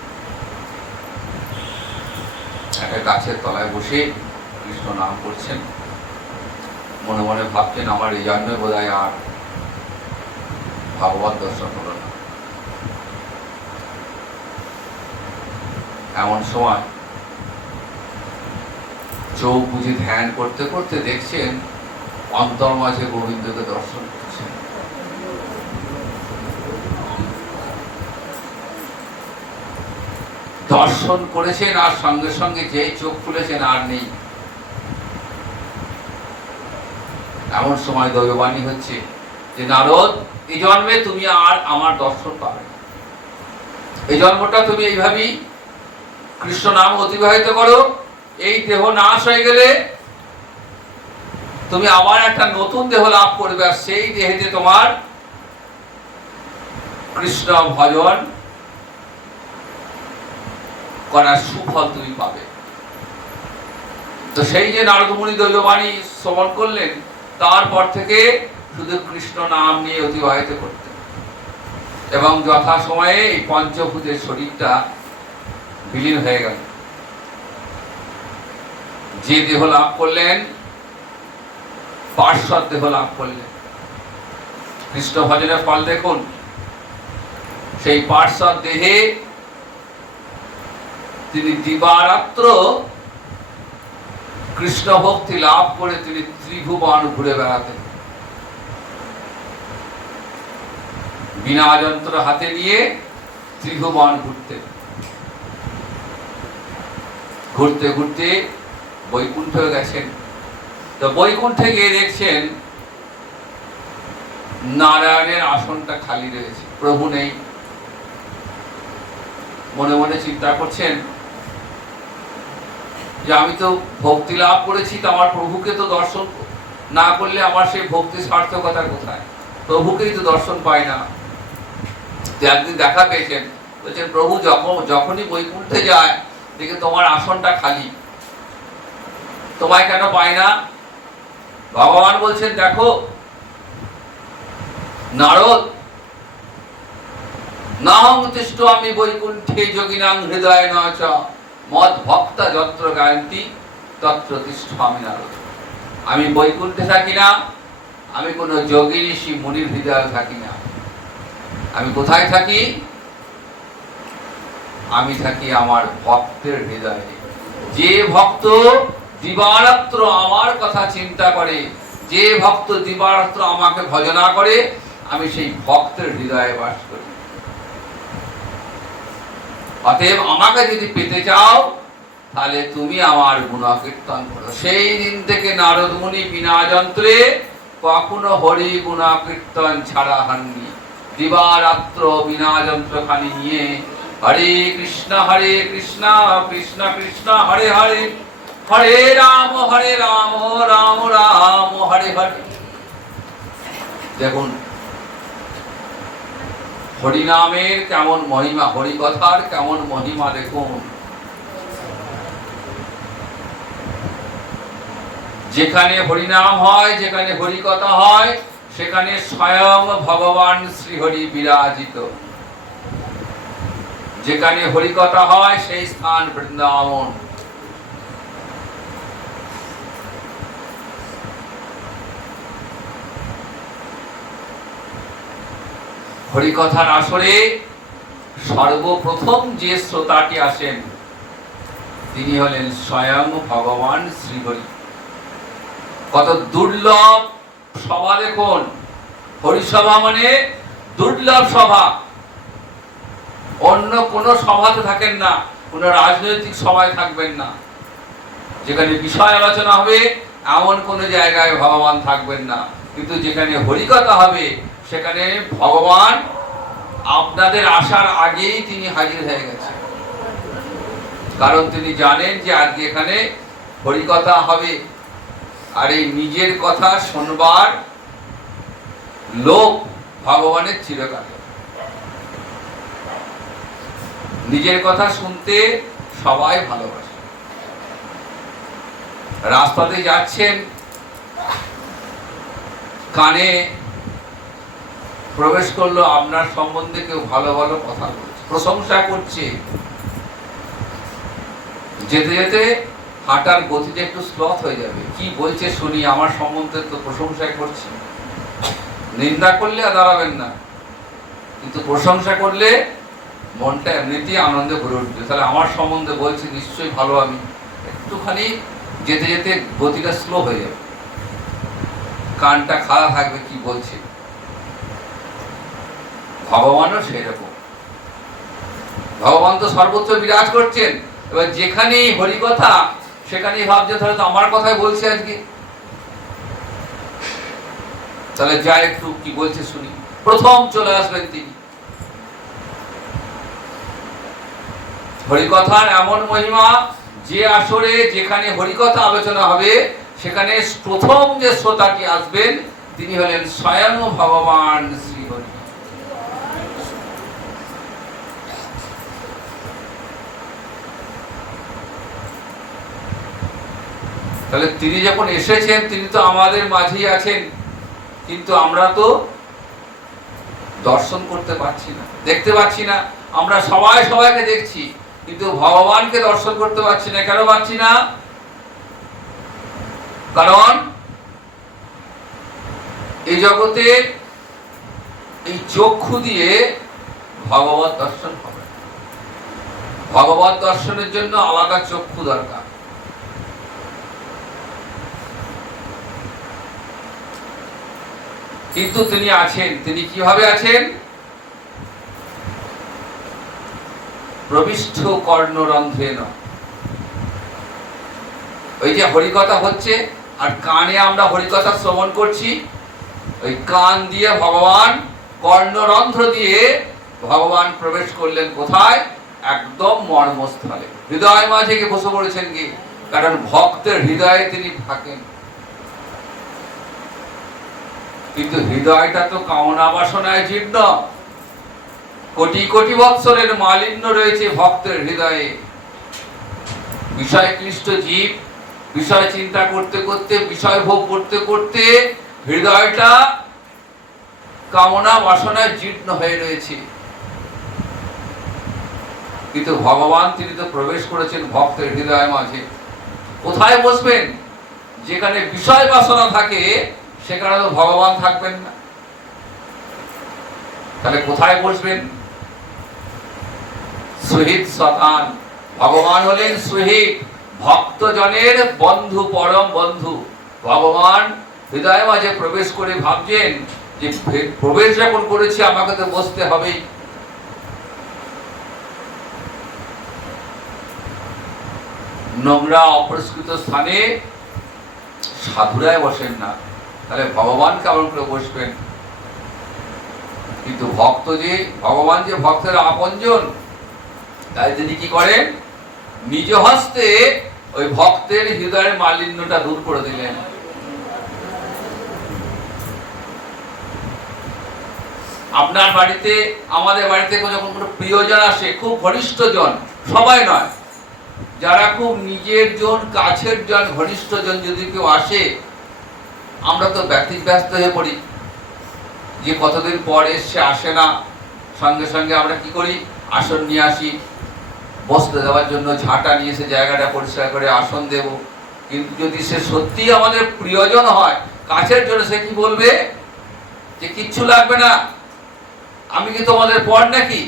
একটা গাছের তলায় বসে কৃষ্ণ নাম করছেন। মনে মনে ভাবছেন, আমার এই জন্মে বোধহয় আর ভগবত দর্শন হলো না। এমন সময় চোখ বুঝে ধ্যান করতে করতে দেখছেন অন্তর মাঝে গোবিন্দকে দর্শন করছেন। দর্শন করেছেন, আর সঙ্গে সঙ্গে যে চোখ খুলেছেন আর নেই। এমন সময় দৈববাণী হচ্ছে যে নারদ, এই জন্মে তুমি আর আমার দর্শন পাবে না। এই জন্মটা তুমি এইভাবেই কৃষ্ণ নাম অতিবাহিত করো। এই দেহ নাশ হয়ে গেলে তুমি আবার একটা নতুন দেহ লাভ করবে, আর সেই দেহেতে তোমার কৃষ্ণ ভজন করার সুফল তুমি পাবে। তো সেই যে নারদ মুনি দৈববাণী শ্রবণ করলেন, তারপর থেকে শুধু কৃষ্ণ নাম নিয়ে অতিবাহিত করতেন। এবং যথা সময়ে এই পঞ্চভূতের শরীরটা বিলীন হয়ে গেল। যে দেহ লাভ করলেন, পার্শ্বদ দেহ লাভ করলেন। কৃষ্ণ ভজনের ফল দেখুন। সেই পার্শ্বদ দেহে তিনি দিবারাত্র কৃষ্ণ ভক্তি লাভ করে তিনি ত্রিভুবন ঘুরে বেড়াতেন। বিনা যন্ত্র হাতে নিয়ে ত্রিভুবন ঘুরতেন। ঘুরতে ঘুরতে বৈকুণ্ঠে গেছেন। তো বৈকুণ্ঠে গিয়ে দেখছেন নারায়ণের আসনটা খালি রয়েছে, প্রভু নেই। মনে মনে চিন্তা করছেন যে আমি তো ভক্তি লাভ করেছি, তো আমার প্রভুকে তো দর্শন না করলে আমার সেই ভক্তি সার্থকতা কোথায়? প্রভুকেই তো দর্শন পাই না। একদিন দেখা পেয়েছেন, বলছেন প্রভু যখনই বৈকুণ্ঠে যায় দেখে তোমার আসনটা খালি, তোমায় কেন পাই না? ভগবান বলছেন, দেখো নারদ, নাহং তিষ্ঠমি বৈকুণ্ঠে যোগিনাং হৃদয় নচ মদ ভক্তা যত্র গায়ন্তি তত্র তিষ্ঠমি নারদ। আমি বৈকুণ্ঠে থাকি না, আমি কোনো যোগী ঋষি মুনির হৃদয়ে থাকি না। আমি কোথায় থাকি? আমি থাকি আমার ভক্তের হৃদয়ে। যে ভক্ত দিবারাত্র আমার কথা চিন্তা করে, যে ভক্ত দিবারাত্র আমাকে ভজনা করে, আমি সেই ভক্তের হৃদয়ে বাস করি। অতএব আমাকে যদি পেতে চাও, তাহলে তুমি আমার গুণকীর্তন করো। সেই দিন থেকে নারদ মুনি বিনা যন্ত্রে কখনো হরি গুণকীর্তন ছাড়া হননি। দিবারাত্র বিনা যন্ত্র খানি নিয়ে হরে কৃষ্ণ কৃষ্ণ কৃষ্ণ হরে হরে, হরে রাম রাম রাম হরে হরে। দেখুন হরিনামের কেমন মহিমা, হরিকথার কেমন মহিমা দেখুন। যেখানে হরিনাম হয়, যেখানে হরিকথা হয়, সেখানে স্বয়ং ভগবান শ্রীহরি বিরাজিত। যেখানে হরিকথা হয় সেই স্থান বৃন্দাবন। হরিকথার আসরে সর্বপ্রথম যে শ্রোতাটি আসেন তিনি হলেন স্বয়ং ভগবান শ্রীহরি। কত দুর্লভ সভা দেখুন! হরিসভা মানে দুর্লভ সভা। অন্য কোন সভাতে থাকেন না, কোন রাজনৈতিক সভায় থাকবেন না, যেখানে বিষয় আলোচনা হবে এমন কোন জায়গায় ভগবান থাকবেন না। কিন্তু যেখানে হরিকথা হবে সেখানে ভগবান আপনাদের আসার আগেই তিনি হাজির হয়ে গেছেন। কারণ তিনি জানেন যে আজকে এখানে হরিকথা হবে। আর এই নিজের কথা শুনবার লোক ভগবানের চিরকাল। নিজের কথা শুনতে সবাই ভালোবাসে। রাস্তাতে যাচ্ছেন, কানে প্রবেশ করলো আপনার সম্বন্ধে কেউ ভালো ভালো কথা বলছে, প্রশংসা করছে। যেতে যেতে হাঁটার গতিটা একটু স্লথ হয়ে যাবে। কি বলছে শুনি, আমার সম্বন্ধে তো প্রশংসা করছে। নিন্দা করলে আর দাঁড়াবেন না, কিন্তু প্রশংসা করলে মনটা এমনিতেই আনন্দে ভরে উঠবে। তাহলে আমার সম্বন্ধে বলছে, নিশ্চয়ই ভালো। আমি একটুখানি যেতে যেতে গতিটা স্লো হয়ে যাবে, কানটা খাড়া থাকবে কি বলছে। ভগবানও সেই রকম। ভগবান তো সর্বত্র বিরাজ করছেন। এবার যেখানেই হরিকথা সেখানেই ভাবছে তাহলে তো আমার কথাই বলছে আজকে, তাহলে যাই একটু কি বলছে শুনি। প্রথম চলে আসবেন তিনি। হরিকথার এমন মহিমা যে আসরে যেখানে হরিকথা আলোচনা হবে সেখানে প্রথম যে শ্রোতাটি আসবেন তিনি হলেন স্বয়ং ভগবান শ্রীহরি। তাহলে তিনি যখন এসেছেন তিনি তো আমাদের মাঝেই আছেন, কিন্তু আমরা তো দর্শন করতে পারছি না, দেখতে পাচ্ছি না। আমরা সবাই সবাইকে দেখছি, কিন্তু ভগবানকে দর্শন করতে পারছি না। কেন পাচ্ছি না? কারণ এই জগতে এই চক্ষু দিয়ে ভগবত দর্শন হবে। ভগবত দর্শনের জন্য আলাদা চক্ষু দরকার। কিন্তু তিনি আছেন। তিনি কিভাবে আছেন? প্রবিষ্ঠ কর্ণরন্ধ্রেণ। ওই যে হরিকথা হচ্ছে আর কানে আমরা হরিকথা শ্রবণ করছি, ওই কান দিয়ে ভগবান, কর্ণরন্ধ্র দিয়ে ভগবান প্রবেশ করলেন কোথায়? একদম মর্মস্থলে, হৃদয় মাঝে গিয়ে বসে পড়েছেন কি। কারণ ভক্তের হৃদয়ে তিনি থাকেন। কিন্তু হৃদয়টা তো কামনা বাসনায় জীর্ণ। কোটি কোটি বৎসরের মালিন্য রয়েছে ভক্তের হৃদয়ে। বিষয় ক্লিষ্ট জীব বিষয় চিন্তা করতে করতে, বিষয় ভোগ করতে করতে হৃদয়টা কামনা বাসনায় জীর্ণ হয়ে রয়েছে। কিন্তু ভগবান তিনি তো প্রবেশ করেছেন ভক্তের হৃদয় মাঝে। কোথায় বসবেন? যেখানে বিষয় বাসনা থাকে সেখানে তো ভগবান থাকবেন না। তাহলে কোথায় বসবেন? সুহৃদ সতান। ভগবান হলেন সুহৃদ, ভক্তজনের বন্ধু, পরম বন্ধু। ভগবান হৃদয় মাঝে প্রবেশ করে ভাবছেন যে প্রবেশ যখন করেছি আমাকে তো বসতে হবেই। নোংরা অপরিষ্কৃত স্থানে সাধুরাই বসেন না, তাহলে ভগবান কেমন করে বসবেন? কিন্তু ভক্ত যে, ভগবান যে ভক্তের আপনজন, তাই তিনি কি করেন? নিজ হস্তে ওই ভক্তের হৃদয়ের মালিন্যটা দূর করে দিলেন। আপনার বাড়িতে, আমাদের বাড়িতে যখন কোনো প্রিয়জন আসে, খুব ঘনিষ্ঠ জন, সবাই নয়, যারা খুব নিজের জন, কাছের জন, ঘনিষ্ঠ জন যদি কেউ আসে, আমরা তো ব্যস্ত হয়ে পড়ি যে কতদিন পর এসে, আসে না, সঙ্গে সঙ্গে আমরা কি করি, আসন নিয়ে আসি, বসতে দেওয়ার জন্য ঝাঁটা নিয়ে এসে জায়গাটা পরিষ্কার করে আসন দেব। কিন্তু যদি সে সত্যি আমাদের প্রিয়জন হয়, কাছের জন্য, সে কি বলবে যে কিচ্ছু লাগবে না, আমি কি তোমাদের পর নাকি?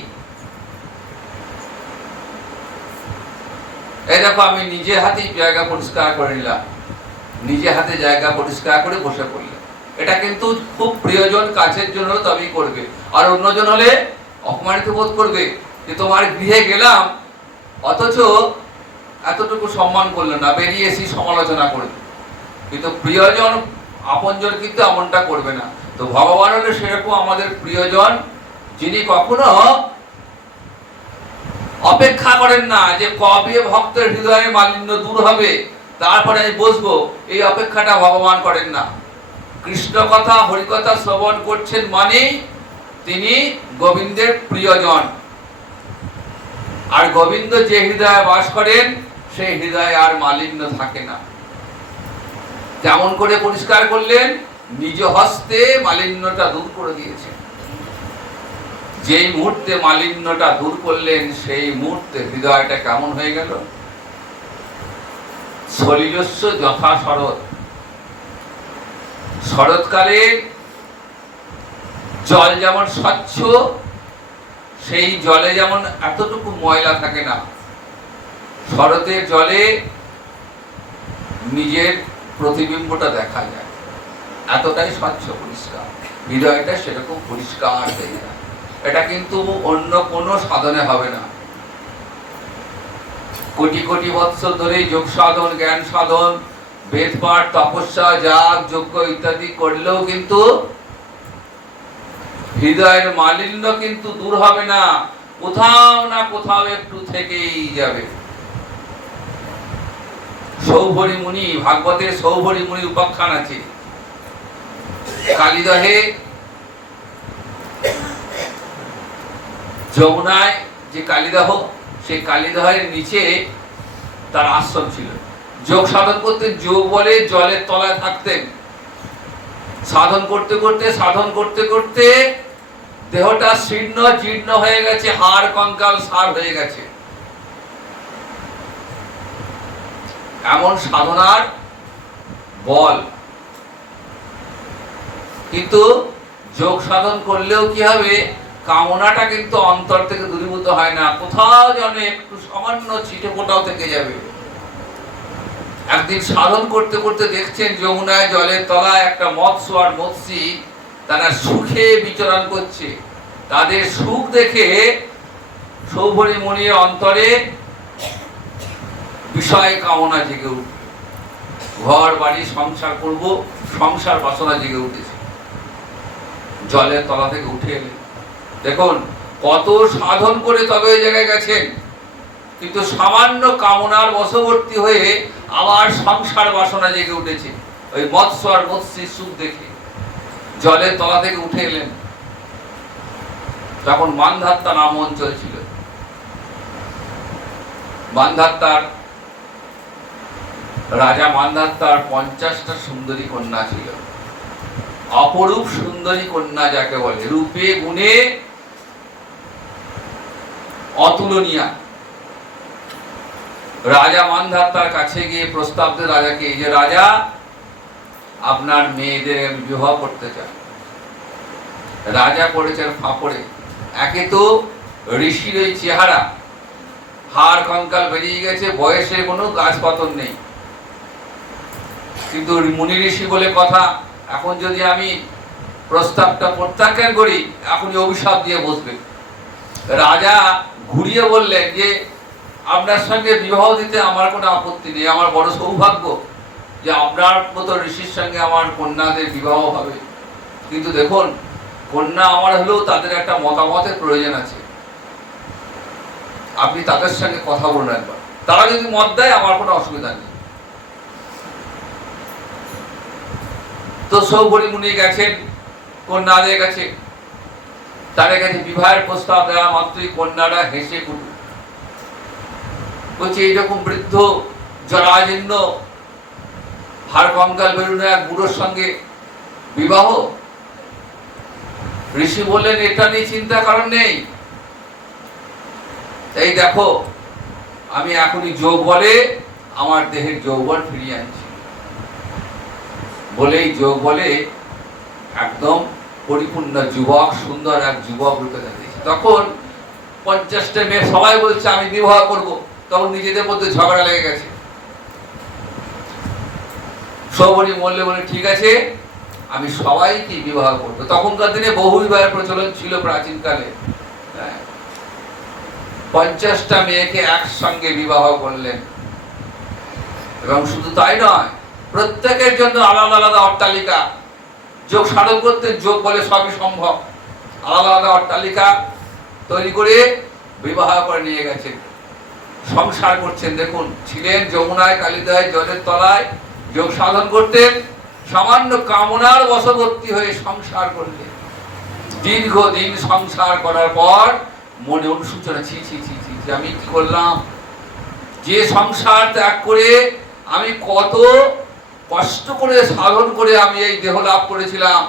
এই দেখো, আমি নিজে হাতেই জায়গা পরিষ্কার করে নিলাম, নিজে হাতে জায়গা পরিষ্কার করে বসে পড়লাম। এটা কিন্তু খুব প্রিয়জন, কাছের জন্য তবেই করবে। আর অন্যজন হলে অপমানিত বোধ করবে যে তোমার গৃহে গেলাম, অথচ এতটুকু সম্মান করলো না, বেরিয়ে এসে সমালোচনা করবে। কিন্তু প্রিয়জন, আপনজন কিন্তু এমনটা করবে না। তো ভগবান হলে সেরকম আমাদের প্রিয়জন, যিনি কখনো অপেক্ষা করেন না যে কবে ভক্তের হৃদয়ে মালিন্য দূর হবে তারপরে আমি বসবো, এই অপেক্ষাটা ভগবান করেন না। কৃষ্ণ কথা, হরিকথা শ্রবণ করছেন মানেই তিনি গোবিন্দের প্রিয়জন। আর গোবিন্দ যে হৃদয়ে বাস করেন, সেই হৃদয়ে আর মালিন্য থাকে না। যেমন করে পরিষ্কার করলেন, নিজ হস্তে মালিন্যটা দূর করে দিয়েছেন। যেই মুহূর্তে মালিন্যটা দূর করলেন, সেই মুহূর্তে হৃদয়টা কেমন হয়ে গেল? সলিলস্য যথা শরৎ। শরৎকালে জল যেমন স্বচ্ছ, সেই জলে যেমন এতটুকু ময়লা থাকে না। শরতের জলে নিজের প্রতিবিম্বটা দেখা যায়, এতটাই স্বচ্ছ পরিষ্কার। হৃদয়টা সেরকম পরিষ্কার হয়ে যায়। এটা কিন্তু অন্য কোনো সাধনে হবে না। কোটি কোটি বৎসর ধরে যোগ সাধন, জ্ঞান সাধন, বেদ পাঠ, তপস্যা, যাগ, যজ্ঞ ইত্যাদি করলেও কিন্তু হৃদয়ের মালিন্য কিন্তু দূর হবে না, কোথাও না কোথাও একটু থেকেই যাবে। সৌভরী মুনি, ভাগবতের সৌভরী মুনি উপাখ্যান আছে। কালিদহে যমুনায় যে কালিদাহ, সেই কালিদাহের নিচে তার আশ্রম ছিল। যোগ সাধন করতেন, যোগ বলে জলের তলায় থাকতেন। সাধন করতে করতে দেহটা শীর্ণ জীর্ণ হয়ে গেছে, হাড় কঙ্কাল সার হয়ে গেছে। এমন সাধনার বল। কিন্তু যোগ সাধন করলেও কি হবে, কামনাটা কিন্তু অন্তর থেকে দূরীভূত হয় না, কোথাও যেন একটু সামান্য ছিটে ফোটাও থেকে যাবে। একদিন সাধন করতে করতে দেখছেন যমুনায় জলের তলায় একটা মৎস্য আর মৎস্যী তারা সুখে বিচরণ করছে। তাদের সুখ দেখে সৌভরী মুনির অন্তরে বিষয় কামনা জেগে উঠল। ঘর বাড়ি সংসার করব, সংসার বাসনা জেগে উঠেছে। জলের তলা থেকে উঠে এলেন। দেখুন কত সাধন করে তবে ওই জায়গায় গেছেন, কিন্তু সামান্য কামনার বশবর্তী হয়ে আবার সংসার বাসনা জেগে উঠেছে। ওই মৎস্য আর মৎস্যের সুখ দেখে জলের তলা থেকে উঠে এলেন। তখন মান্ধাত্তা নাম অঞ্চল ছিল। মান্ধাত্তার রাজা মান্ধাত্তার 50টা সুন্দরী কন্যা ছিল। অপরূপ সুন্দরী কন্যা যাকে বলে, রূপে গুণে অতুলনীয়া। রাজা মান্ধাত্তার কাছে গিয়ে প্রস্তাব দেন রাজাকে, এই যে রাজা, আপনার মেয়েদের বিবাহ করতে চান। রাজা পড়েছেন ফাঁপড়ে। একে তো ঋষির ওই চেহারা, হাড় কঙ্কাল বেরিয়ে গেছে, বয়সের কোনো গাছ পাতন নেই। কিন্তু মুনি ঋষি বলে কথা, এখন যদি আমি প্রস্তাবটা প্রত্যাখ্যান করি, এখনই অভিশাপ দিয়ে বসবে। রাজা ঘুরিয়ে বললেন যে আপনার সঙ্গে বিবাহ দিতে আমার কোনো আপত্তি নেই, আমার বড় সৌভাগ্য যে আপনার মতো ঋষির সঙ্গে আমার কন্যাদের বিবাহ হবে। কিন্তু দেখুন, কন্যা আমার হলেও তাদের একটা মতামতের প্রয়োজন আছে। আপনি তাদের সঙ্গে কথা বলুন একবার, তারা যদি মত দেয় আমার কোনো অসুবিধা নেই। তো সৌভরী মুনি গেছেন কন্যাদের কাছে, তাদের কাছে বিবাহের প্রস্তাব দেওয়া মাত্রই কন্যারা হেসে কুটু। বলছে এইরকম বৃদ্ধ জরাজীর্ণ হাড় কঙ্কাল বেরোনো এক বুড়োর সঙ্গে বিবাহ? ঋষি বললেন এটা নিয়ে চিন্তা কারণ নেই। এই দেখো আমি এখনই যোগ বলে আমার দেহের যৌবন ফিরিয়ে আনছি। বলেই যোগ বলে একদম পরিপূর্ণ যুবক, সুন্দর এক যুবক রূপে দাঁড়িয়েছে। তখন 50টা মেয়ে সবাই বলছে আমি বিবাহ করব, তখন নিজেদের মধ্যে ঝগড়া লেগে গেছে। সৌবরী মল্লে বলে ঠিক আছে আমি সবাইকে বিবাহ করবো। তখনকার দিনে বহু বিবাহের প্রচলন ছিল প্রাচীনকালে। 50টা মেয়েকে একসঙ্গে বিবাহ করলেন, এবং শুধু তাই নয়, প্রত্যেকের জন্য আলাদা আলাদা অট্টালিকা। যোগ সাধন করতে যোগ বলে সবই সম্ভব। আলাদা আলাদা অট্টালিকা তৈরি করে বিবাহ করে নিয়ে গেছেন, সংসার করছেন। দেখুন, ছিলেন যমুনায় কালিদায় জলের তলায়, যোগ সাধন করতেন, সামান্য কামনার বশবর্তী হয়ে সংসার করলেন। দীর্ঘদিন সংসার করার পর মনে অনুশোচনা, ছি ছি ছি ছি আমি কি করলাম, যে সংসার ত্যাগ করে আমি কত কষ্ট করে সাধন করে আমি এই দেহ লাভ করেছিলাম,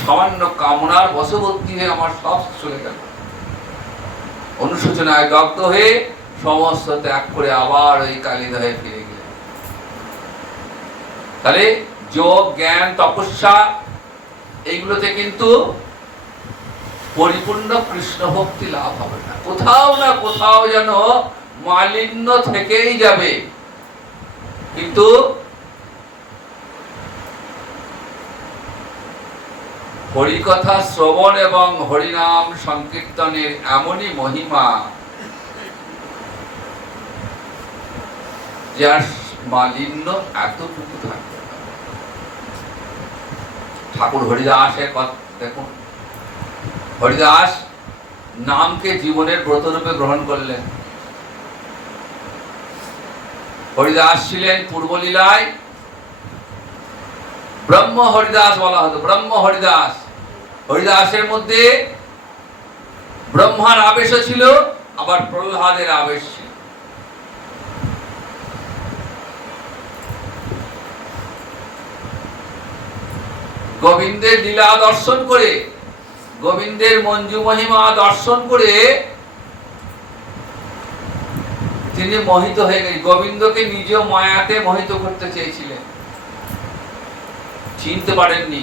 সামান্য কামনার বশবর্তী হয়ে আমার সব চলে গেল। অনুশোচনায় দগ্ধ হয়ে সমস্ত ত্যাগ করে আবার ওই কালিদাহে ফিরে গেলেন। তাহলে যোগ, জ্ঞান, তপস্যা এইগুলোতে কিন্তু পরিপূর্ণ কৃষ্ণ ভক্তি লাভ হবে না। কোথাও না কোথাও যেন মালিন্য থেকেই যাবে। কিন্তু হরিকথা শ্রবণ এবং হরিনাম সংকীর্তনের এমনই মহিমা, যার মালিন্য এতটুকু থাকবে। ঠাকুর হরিদাসের কথা দেখুন, হরিদাস নামকে জীবনের ব্রতরূপে গ্রহণ করলেন। হরিদাস ছিলেন পূর্বলীলায় ব্রহ্ম হরিদাস বলা হতো। ব্রহ্ম হরিদাস, হরিদাসের মধ্যে ব্রহ্মার আবেশও ছিল, আবার প্রহ্লাদের আবেশ ছিল। গোবিন্দের লীলা দর্শন করে, গোবিন্দের মঞ্জু মহিমা দর্শন করে তিনি মোহিত হয়ে গেলেন। গোবিন্দকে নিজ মায়াতে মোহিত করতে চেয়েছিলেন, চিনতে পারেননি।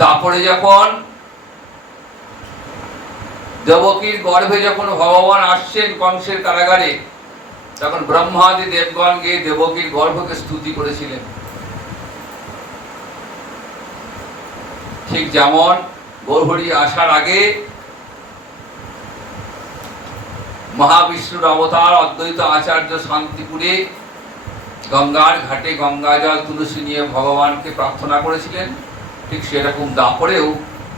তারপরে যখন দেবকীর গর্ভে যখন ভগবান আসছেন কংসের কারাগারে, তখন ব্রহ্মাদি দেবগণ গিয়ে দেবকীর গর্ভকে স্তুতি করেছিলেন। ঠিক যেমন গৌরহরি আসার আগে মহাবিষ্ণুর অবতার অদ্বৈত আচার্য শান্তিপুরে গঙ্গার ঘাটে গঙ্গা জল তুলসী নিয়ে ভগবানকে প্রার্থনা করেছিলেন, ঠিক সেরকম দাপরেও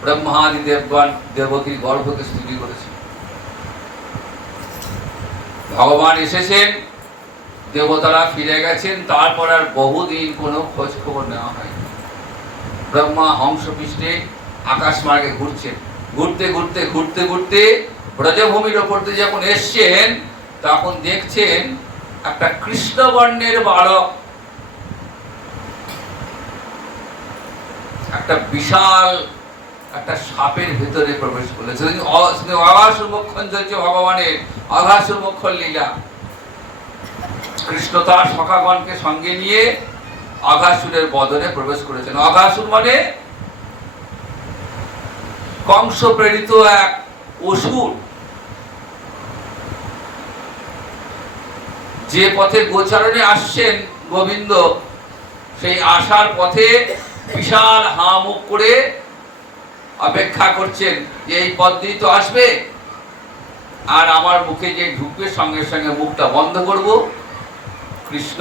ব্রহ্মাদি দেবগণ দেবকীর গর্ভকে স্তুতি করেছেন। ভগবান এসেছেন, দেবতারা ফিরে গেছেন, তারপর আর বহুদিন কোনো খোঁজ খবর নেওয়া হয়নি। ব্রহ্মা হংস পৃষ্ঠে আকাশ মার্গে ঘুরছেন, ঘুরতে ঘুরতে ঘুরতে ঘুরতে ব্রজভূমির ওপর দিয়ে যখন এসছেন, তখন দেখছেন একটা কৃষ্ণবর্ণের বালক একটা বিশাল একটা সাপের ভিতরে প্রবেশ করেছে। অঘাসুর মোক্ষণ চলছে ভগবানের, অঘাসুর মোক্ষণ লীলা। কৃষ্ণ তার সখাগণকে সঙ্গে নিয়ে অঘাসুরের বদনে প্রবেশ করেছেন। অঘাসুর মানে কংস প্রেরিত এক অসুর, যে পথে গোচারণে আসছেন গোবিন্দ, সেই আসার পথে বিশাল হাঁ মুখ করে অপেক্ষা করছেন যে এই পথ দিয়ে তো আসবে, আর আমার মুখে যে ঢুকবে সঙ্গে সঙ্গে মুখটা বন্ধ করব। কৃষ্ণ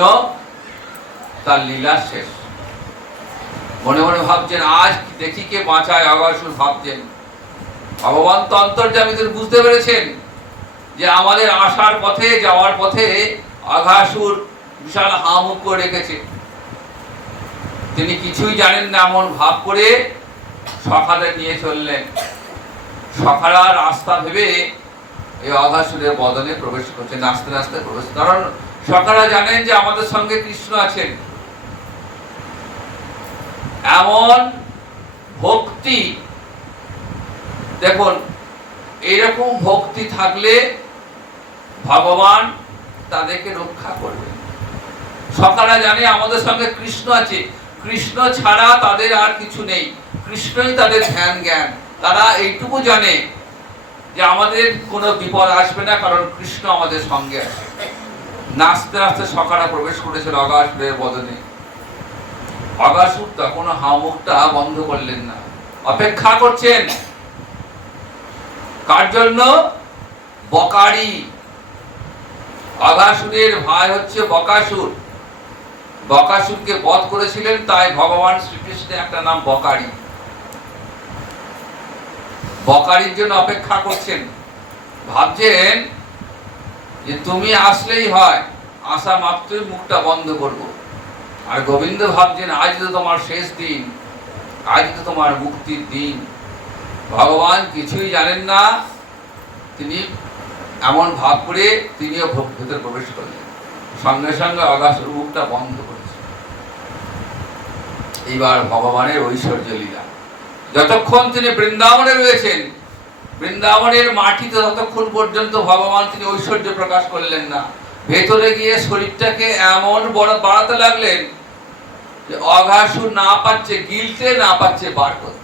তার লীলা শেষ। মনে মনে ভাবছেন আজ দেখি কে বাঁচায়। অঘাসুর ভাবছেন, ভগবান তো অন্তর্যামী, তিনি বুঝতে পেরেছেন যে আমাদের আসার পথে যাওয়ার পথে অঘাসুর বিশাল হাঁ মুখ করে রেখেছে। তিনি কিছুই জানেন না এমন ভাব করে সখাদের নিয়ে চললেন। সখারা রাস্তা ভেবে এই অঘাসুরের বদনে প্রবেশ করছে, নাচতে নাচতে প্রবেশ। কারণ সখারা জানেন যে আমাদের সঙ্গে কৃষ্ণ আছেন। এমন ভক্তি, দেখুন এইরকম ভক্তি থাকলে ভগবান তাদেরকে রক্ষা করবে। সখারা জানে আমাদের সঙ্গে কৃষ্ণ আছে, কৃষ্ণ ছাড়া তাদের আর কিছু নেই, কৃষ্ণই তাদের ধ্যান জ্ঞান। তারা এইটুকু জানে যে আমাদের কোনো বিপদ আসবে না, কারণ কৃষ্ণ আমাদের সঙ্গে আছে। নাচতে নাচতে সখারা প্রবেশ করেছিল অঘাসুরের বদনে। অঘাসুর তখন হামুখটা বন্ধ করলেন না, অপেক্ষা করছেন। কার জন্য? বকারি। অঘাসুরের ভাই হচ্ছে বকাসুর। বকাসুরকে বধ করেছিলেন, তাই ভগবান শ্রীকৃষ্ণের একটা নাম বকারি। বকারির জন্য অপেক্ষা করছেন, ভাবছেন যে তুমি আসলেই হয়, আসা মাত্রই মুখটা বন্ধ করব। আর গোবিন্দ ভাবছেন আজ তো তোমার শেষ দিন, আজ তো তোমার মুক্তির দিন। ভগবান কিছুই জানেন না, তিনি এমন ভাব করে তিনিও ভেতরে প্রবেশ করলেন। সঙ্গে সঙ্গে অঘাসুর মুখটা বন্ধ করেছে। এইবার ভগবানের ঐশ্বর্য লীলা। যতক্ষণ তিনি বৃন্দাবনে রয়েছেন, বৃন্দাবনের মাটিতে ততক্ষণ পর্যন্ত ভগবান তিনি ঐশ্বর্য প্রকাশ করলেন না। ভেতরে গিয়ে শরীরটাকে এমন বড় বাড়াতে লাগলেন যে অঘাসুর না পাচ্ছে গিলতে, না পাচ্ছে বার করতে।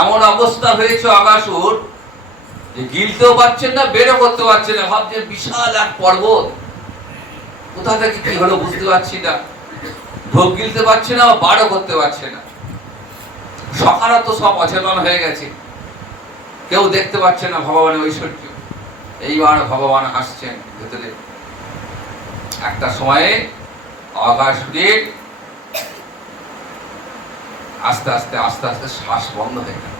এমন অবস্থা হয়েছে অঘাসুর যে গিলতেও পারছেন না, বেরো করতে পারছেন না। ভাবছেন বিশাল এক পর্বত, কোথা থেকে কি হলো বুঝতে পারছি না। ঢোক গিলতে পারছে না, বারও করতে পারছে না। সখারা তো সব অচেতন হয়ে গেছে, কেউ দেখতে পাচ্ছে না ভগবানের ঐশ্বর্য। এইবার ভগবান আসছেন ভেতরে। একটা সময়ে অঘাসুরের আস্তে আস্তে আস্তে আস্তে শ্বাস বন্ধ হয়ে গেল।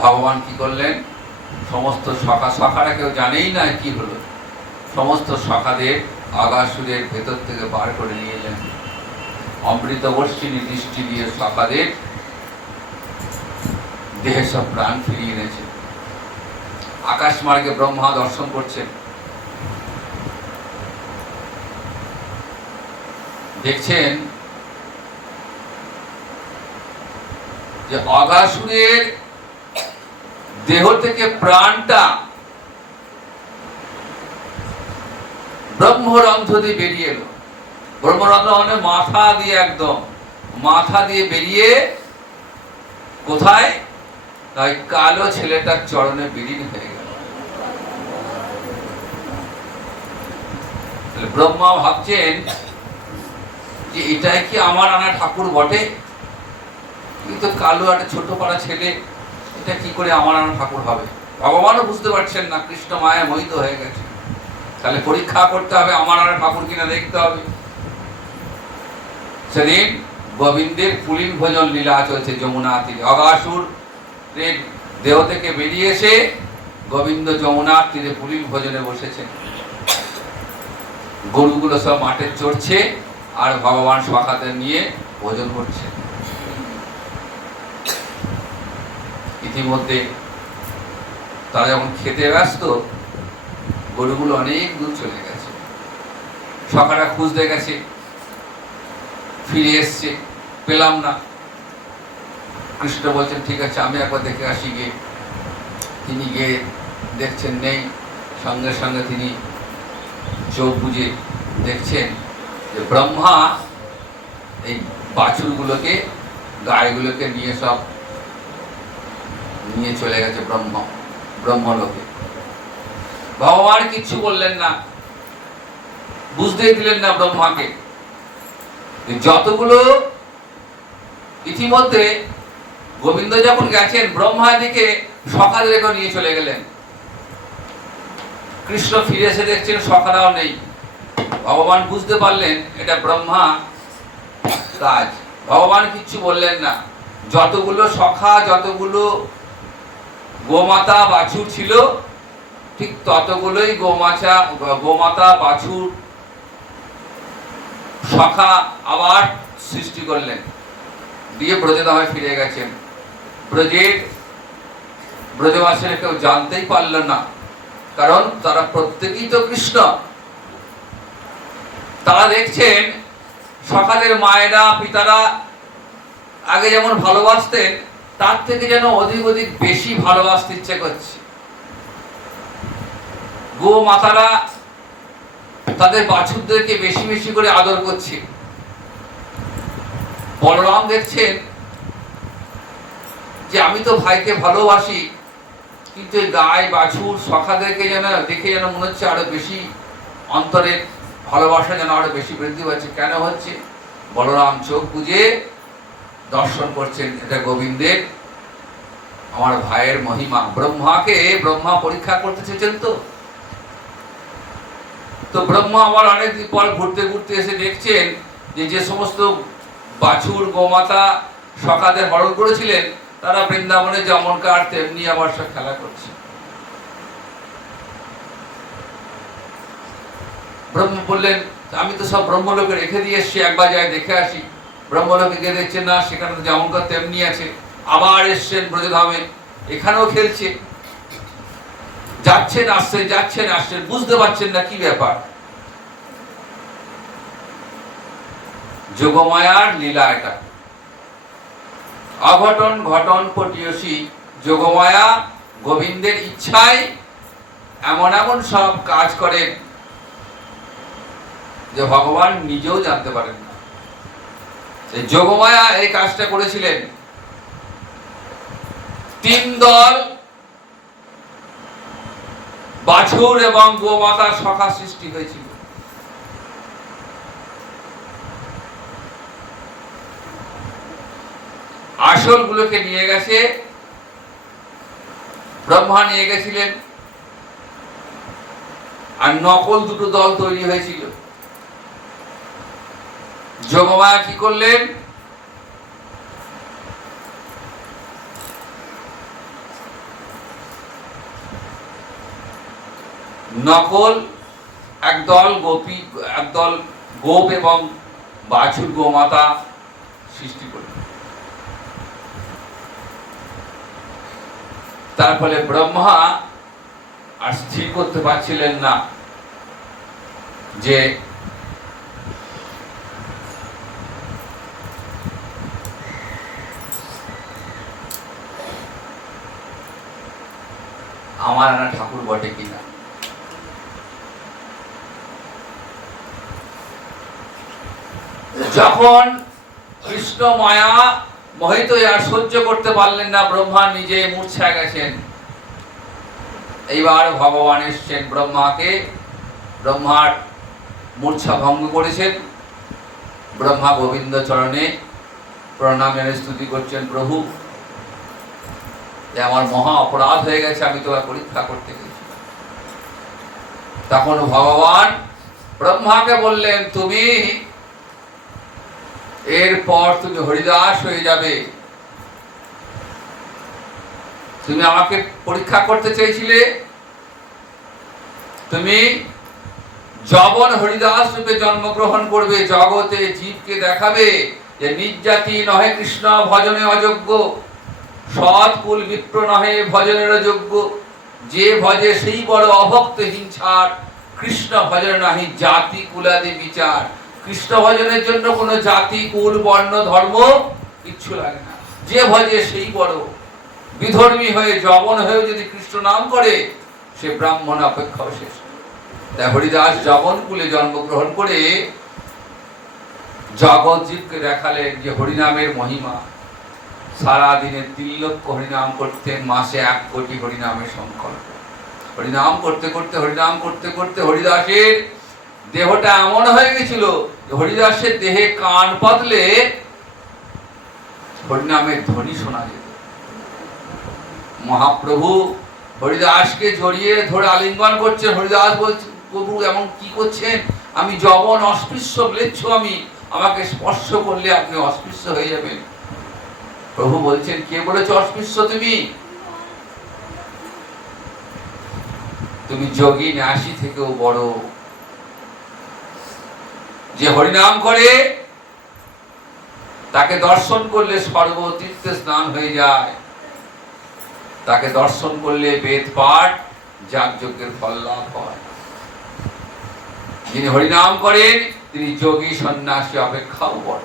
ভগবান কি করলেন? সমস্ত সখারা কেউ জানেই না কি হলো, সমস্ত সখাদের অঘাসুরের ভেতর থেকে বার করে নিয়ে এলেন। অমৃত বর্ষিণী দৃষ্টি দিয়ে সখাদের দেহে সব প্রাণ ফিরিয়ে এনেছে। আকাশ মার্গে ব্রহ্মা দর্শন করছেন, দেখছেন যে অঘাসুরের দেহ থেকে প্রাণটা ব্রহ্মরন্ধ্র দিয়ে বেরিয়ে এলো। ব্রহ্মরন্ধ্র মানে মাথা দিয়ে, একদম মাথা দিয়ে বেরিয়ে কোথায়? তাই কালো ছেলেটার চরণে বিলীন হয়ে গেল। ব্রহ্মা ভাবছেন যে এটাই কি আমার আনা ঠাকুর বটে? কিন্তু কালো একটা ছোট পাড়া ছেলে, এটা কি করে আমার আনা ঠাকুর হবে? ভগবানও বুঝতে পারছেন না, কৃষ্ণ মায়া মোহিত হয়ে গেছে। তাহলে পরীক্ষা করতে হবে আমার আনা ঠাকুর কিনা দেখতে হবে। সেদিন গোবিন্দের পুলিন ভোজন লীলা চলছে যমুনা তীরে। অঘাসুর দেহ থেকে বেরিয়ে এসে গোবিন্দ যমুনার তীরে পুলিন ভোজনে বসেছেন। গরুগুলো সব মাঠে চড়ছে আর ভগবান সখাদের নিয়ে ভোজন করছে। ইতিমধ্যে তারা যখন খেতে ব্যস্ত, গরুগুলো অনেক দূর চলে গেছে। সখারা খুঁজতে গেছে, ফিরে এসছে, পেলাম না। কৃষ্ণ বলছেন ঠিক আছে আমি একবার দেখে আসি গিয়ে। তিনি গিয়ে দেখছেন নেই। সঙ্গে সঙ্গে তিনি চোখ বুঝে দেখছেন যে ব্রহ্মা এই বাছুরগুলোকে, গায়গুলোকে নিয়ে সব নিয়ে চলে গেছে ব্রহ্মলোকে। ভগবান কিচ্ছু বললেন না, বুঝতেই দিলেন না ব্রহ্মাকে। যতগুলো ইতিমধ্যে গোবিন্দ যখন গেছেন, ব্রহ্মা দিকে সখাদেরকে নিয়ে চলে গেলেন। কৃষ্ণ ফিরে এসে দেখছেন সখারাও নেই। ভগবান বুঝতে পারলেন এটা ব্রহ্মা কাজ। ভগবান কিচ্ছু বললেন না। যতগুলো সখা, যতগুলো গোমাতা বাছুর ছিল, ঠিক ততগুলোই গোমাতা বাছুর সখা আবার সৃষ্টি করলেন, দিয়ে ব্রজধামে ফিরে গেছেন। ব্রজবাসীরা কেউ জানতেই পারল না, কারণ তারা প্রত্যেকেই তো কৃষ্ণ। তারা দেখছেন সখাদের মায়েরা পিতারা আগে যেমন ভালোবাসতেন, তার থেকে যেন অধিক অধিক বেশি ভালোবাসতে ইচ্ছে করছে। গো মাতারা তাদের বাছুরদেরকে বেশি বেশি করে আদর করছে। বলরাম দেখছেন যে আমি তো ভাইকে ভালোবাসি, কিন্তু গাই বাছুর সখাদেরকে যেন দেখে যেন মনে হচ্ছে আরো বেশি অন্তরে ভালোবাসা যেন আরো বেশি বৃদ্ধি পাচ্ছে। কেন হচ্ছে? বলরাম চোখ বুজে দর্শন করছেন, এটা গোবিন্দের, আমার ভাইয়ের মহিমা। ব্রহ্মা পরীক্ষা করতে চেয়েছেন। তো ব্রহ্মা আবার অনেকদিন পর ঘুরতে ঘুরতে এসে দেখছেন যে সমস্ত বাছুর গোমাতা সখাদের হরণ করেছিলেন, তারা বৃন্দাবনে যেমনকার তেমনি আবার সব খেলা করছে। ব্রহ্মা বললেন, আমি তো সব ব্রহ্মলোকে রেখে দিয়ে এসছি, একবার যাই দেখে আসি। ব্রহ্মলোকে গিয়ে দেখছেন না, সেখানে তো যেমনকার তেমনি আছে। আবার এসছেন ব্রজধামে, এখানেও খেলছে, যাচ্ছেন আসছেন, বুঝতে পারছেন না কি ব্যাপার। যোগমায়ার লীলা এটা। অঘটন ঘটন পটিয়সী যোগমায়া গোবিন্দের ইচ্ছায় এমন এমন সব কাজ করেন যে ভগবান নিজেও জানতে পারেন না। যোগমায়া এই কাজটা করেছিলেন। 3 দল বাছুর এবং গোমাতার সখা সৃষ্টি হয়েছিল। আসল গুলোকে নিয়ে গেছে ব্রহ্মা, নিয়ে গেছিলেন, আর নকল 2টো দল তৈরি হয়েছিল। যোগমায়া কি করলেন? নকল একদল গোপ এবং বাছুর গোমাতা সৃষ্টি করলেন। তার ফলে ব্রহ্মা আর স্থির করতে পারছিলেন না যে আমার আনা ঠাকুর বটে কিনা। যখন কৃষ্ণ মায়া মোহিত আর সহ্য করতে পারলেন না, ব্রহ্মা নিজে মূর্ছা গেছেন। এইবার ভগবান এসছেন ব্রহ্মার মূর্ছা ভঙ্গ করেছেন। ব্রহ্মা গোবিন্দ চরণে প্রণাম জানিয়ে স্তুতি করছেন, প্রভু আমার মহা অপরাধ হয়ে গেছে, আমি তোমার পরীক্ষা করতে গেছি। তখন ভগবান ব্রহ্মাকে বললেন, তুমি এরপর তুমি হরিদাস হয়ে যাবে। তুমি আমাকে পরীক্ষা করতে চেয়েছিলে, তুমি যবন হরিদাস রূপে জন্মগ্রহণ করবে, জগতে জীবকে দেখাবে যে নিজ জাতি নহে কৃষ্ণ ভজনে অযোগ্য, সৎ কুল বিপ্র নহে ভজনের যোগ্য, যে ভজে সেই বড় অভক্ত হিংসার, কৃষ্ণ ভজন নাহি জাতি কুলাদি বিচার। কৃষ্ণ ভজনের জন্য কোনো জাতি কুল বর্ণ ধর্ম কিচ্ছু লাগে না, যে ভজে সেই বড়। বিধর্মী হয়ে যবন হয়ে যদি কৃষ্ণ নাম করে, সে ব্রাহ্মণ অপেক্ষাও শেষ। তাই হরিদাস যবন কুলে জন্মগ্রহণ করে জগৎ জীবকে দেখালেন যে হরিনামের মহিমা। সারা দিনে 3 লক্ষ হরিনাম করতেন, মাসে 1 কোটি হরিনামের সংকল্প। হরিনাম করতে করতে হরিদাসের দেহটা এমন হয়ে গেছিল, হরিদাসের দেহে কান পাতলে হরিনামের ধ্বনি শোনা যেত। মহাপ্রভু হরিদাসকে জড়িয়ে ধরে আলিঙ্গন করছেন। হরিদাস বলছে, প্রভু এমন কি করছেন? আমি যবন অস্পৃশ্য ম্লেচ্ছ, আমাকে স্পর্শ করলে আপনি অস্পৃশ্য হয়ে যাবেন। প্রভু বলছেন, কে বলেছ অস্পৃশ্য? তুমি যোগী ন্যাসী থেকেও বড়। যে হরিনাম করে তাকে দর্শন করলে সর্বতীর্থে স্নান হয়ে যায়, তাকে দর্শন করলে বেদ পাঠ যাগযজ্ঞের ফল লাভ হয়। যিনি হরিনাম করেন তিনি যোগী সন্ন্যাসী অপেক্ষাও বড়।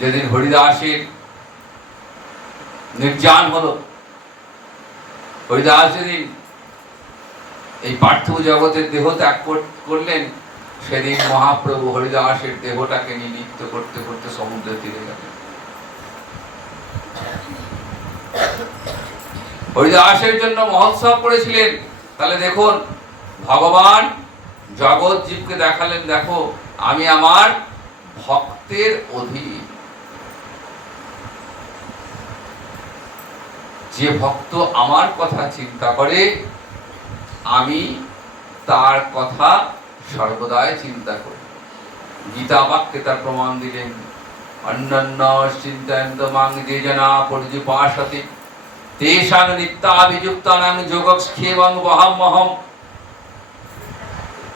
যেদিন হরিদাসের নির্যান হলো, হরিদাস যেদিন এই পার্থিব জগতের দেহ ত্যাগ করলেন, সেদিন মহাপ্রভু হরিদাসের দেহটাকে নিয়ে নৃত্য করতে করতে সমুদ্রে তীরে গেলেন। হরিদাসের জন্য মহোৎসব করেছিলেন। তাহলে দেখুন, ভগবান জগৎ জীবকে দেখালেন, দেখো আমি আমার ভক্তের অধীন। যে ভক্ত আমার কথা চিন্তা করে, আমি তার কথা সর্বদাই চিন্তা করি। গীতা বাক্যে তার প্রমাণ দিলেন, অন্যান্য চিন্তয়ন্ত মাং যে জনা পর্যুপাসতে তেষাং নিত্যাভিযুক্তানাং যোগক্ষেমং বহাম্যহম।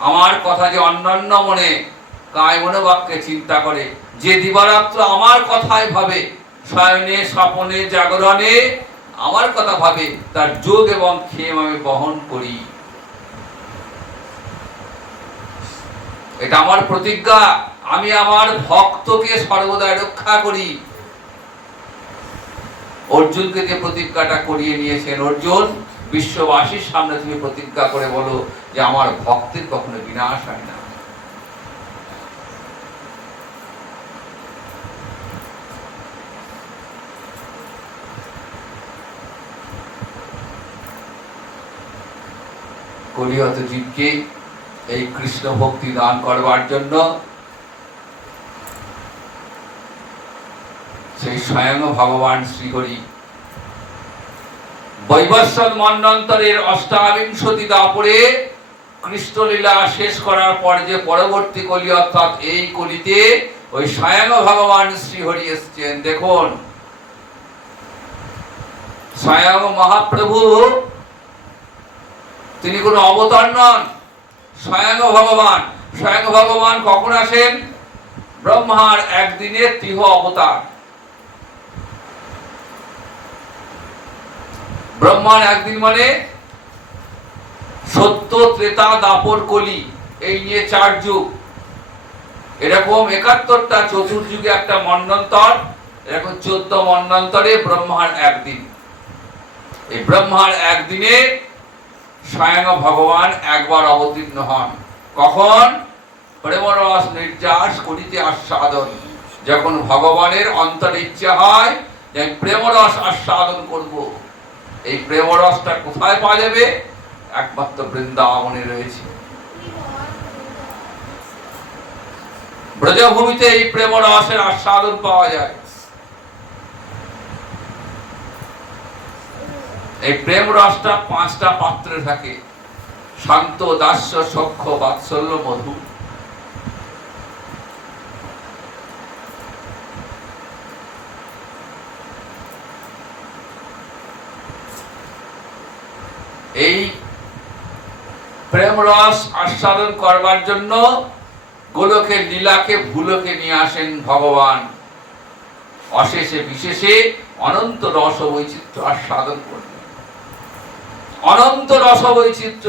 আমার কথা যে অন্যান্য মনে কায় মনে বাক্যে চিন্তা করে, যে দিবারাত্র আমার কথাই ভাবে, শয়নে স্বপনে জাগরণে আমার কথা ভাবে, তার যোগ এবং ক্ষেম আমি বহন করি। এটা আমার প্রতিজ্ঞা, আমি আমার ভক্তকে সর্বদাই রক্ষা করি। অর্জুনকে যে প্রতিজ্ঞাটা করিয়ে নিয়েছেন, অর্জুন বিশ্ববাসীর সামনে তুমি প্রতিজ্ঞা করে বলো যে আমার ভক্তের কখনো বিনাশ হয় না। কলিহত জীবকে এই কৃষ্ণ ভক্তি দান করবার জন্য সেই স্বয়ং ভগবান শ্রীহরি বৈবস্বত মন্বন্তরের অষ্টাবিংশতি দাপরে কৃষ্ণলীলা শেষ করার পর যে পরবর্তী কলি, অর্থাৎ এই কলিতে ওই স্বয়ং ভগবান শ্রীহরি এসেছেন। দেখুন, স্বয়ং মহাপ্রভু তিনি কোন অবতার নন, স্বয়ং ভগবান। স্বয়ং ভগবান কখন আসেন? ব্রহ্মার একদিনের তিহ অবতার। ব্রহ্মার একদিন মানে সত্য, ত্রেতা, দাপর, কলি, এই নিয়ে 4 যুগ। এরকম 71টা চতুর্যুগে একটা মন্বন্তর, এরকম 14 মন্বন্তরে ব্রহ্মার একদিন। এই ব্রহ্মার একদিনে স্বয়ং ভগবান একবার অবতীর্ণ হন। কখন? প্রেমরস নির্যাস করিতে আস্বাদন। যখন ভগবানের অন্তরে ইচ্ছা হয় যে প্রেমরস আস্বাদন করব, এই প্রেমরসটা কোথায় পাওয়া যাবে? একমাত্র বৃন্দাবনে রয়েছে। ব্রজভূমিতে এই প্রেমরসের আস্বাদন পাওয়া যায়। এই প্রেম রসটা 5টা পাত্রে থাকে: শান্ত, দাস্য, সখ্য, বাৎসল্য, মধু। এই প্রেম রস আস্বাদন করবার জন্য গোলকের লীলাকে ভুলোকে নিয়ে আসেন ভগবান। অশেষে বিশেষে অনন্ত রস বৈচিত্র্য আস্বাদন করবেন। অনন্ত রস বৈচিত্র্য।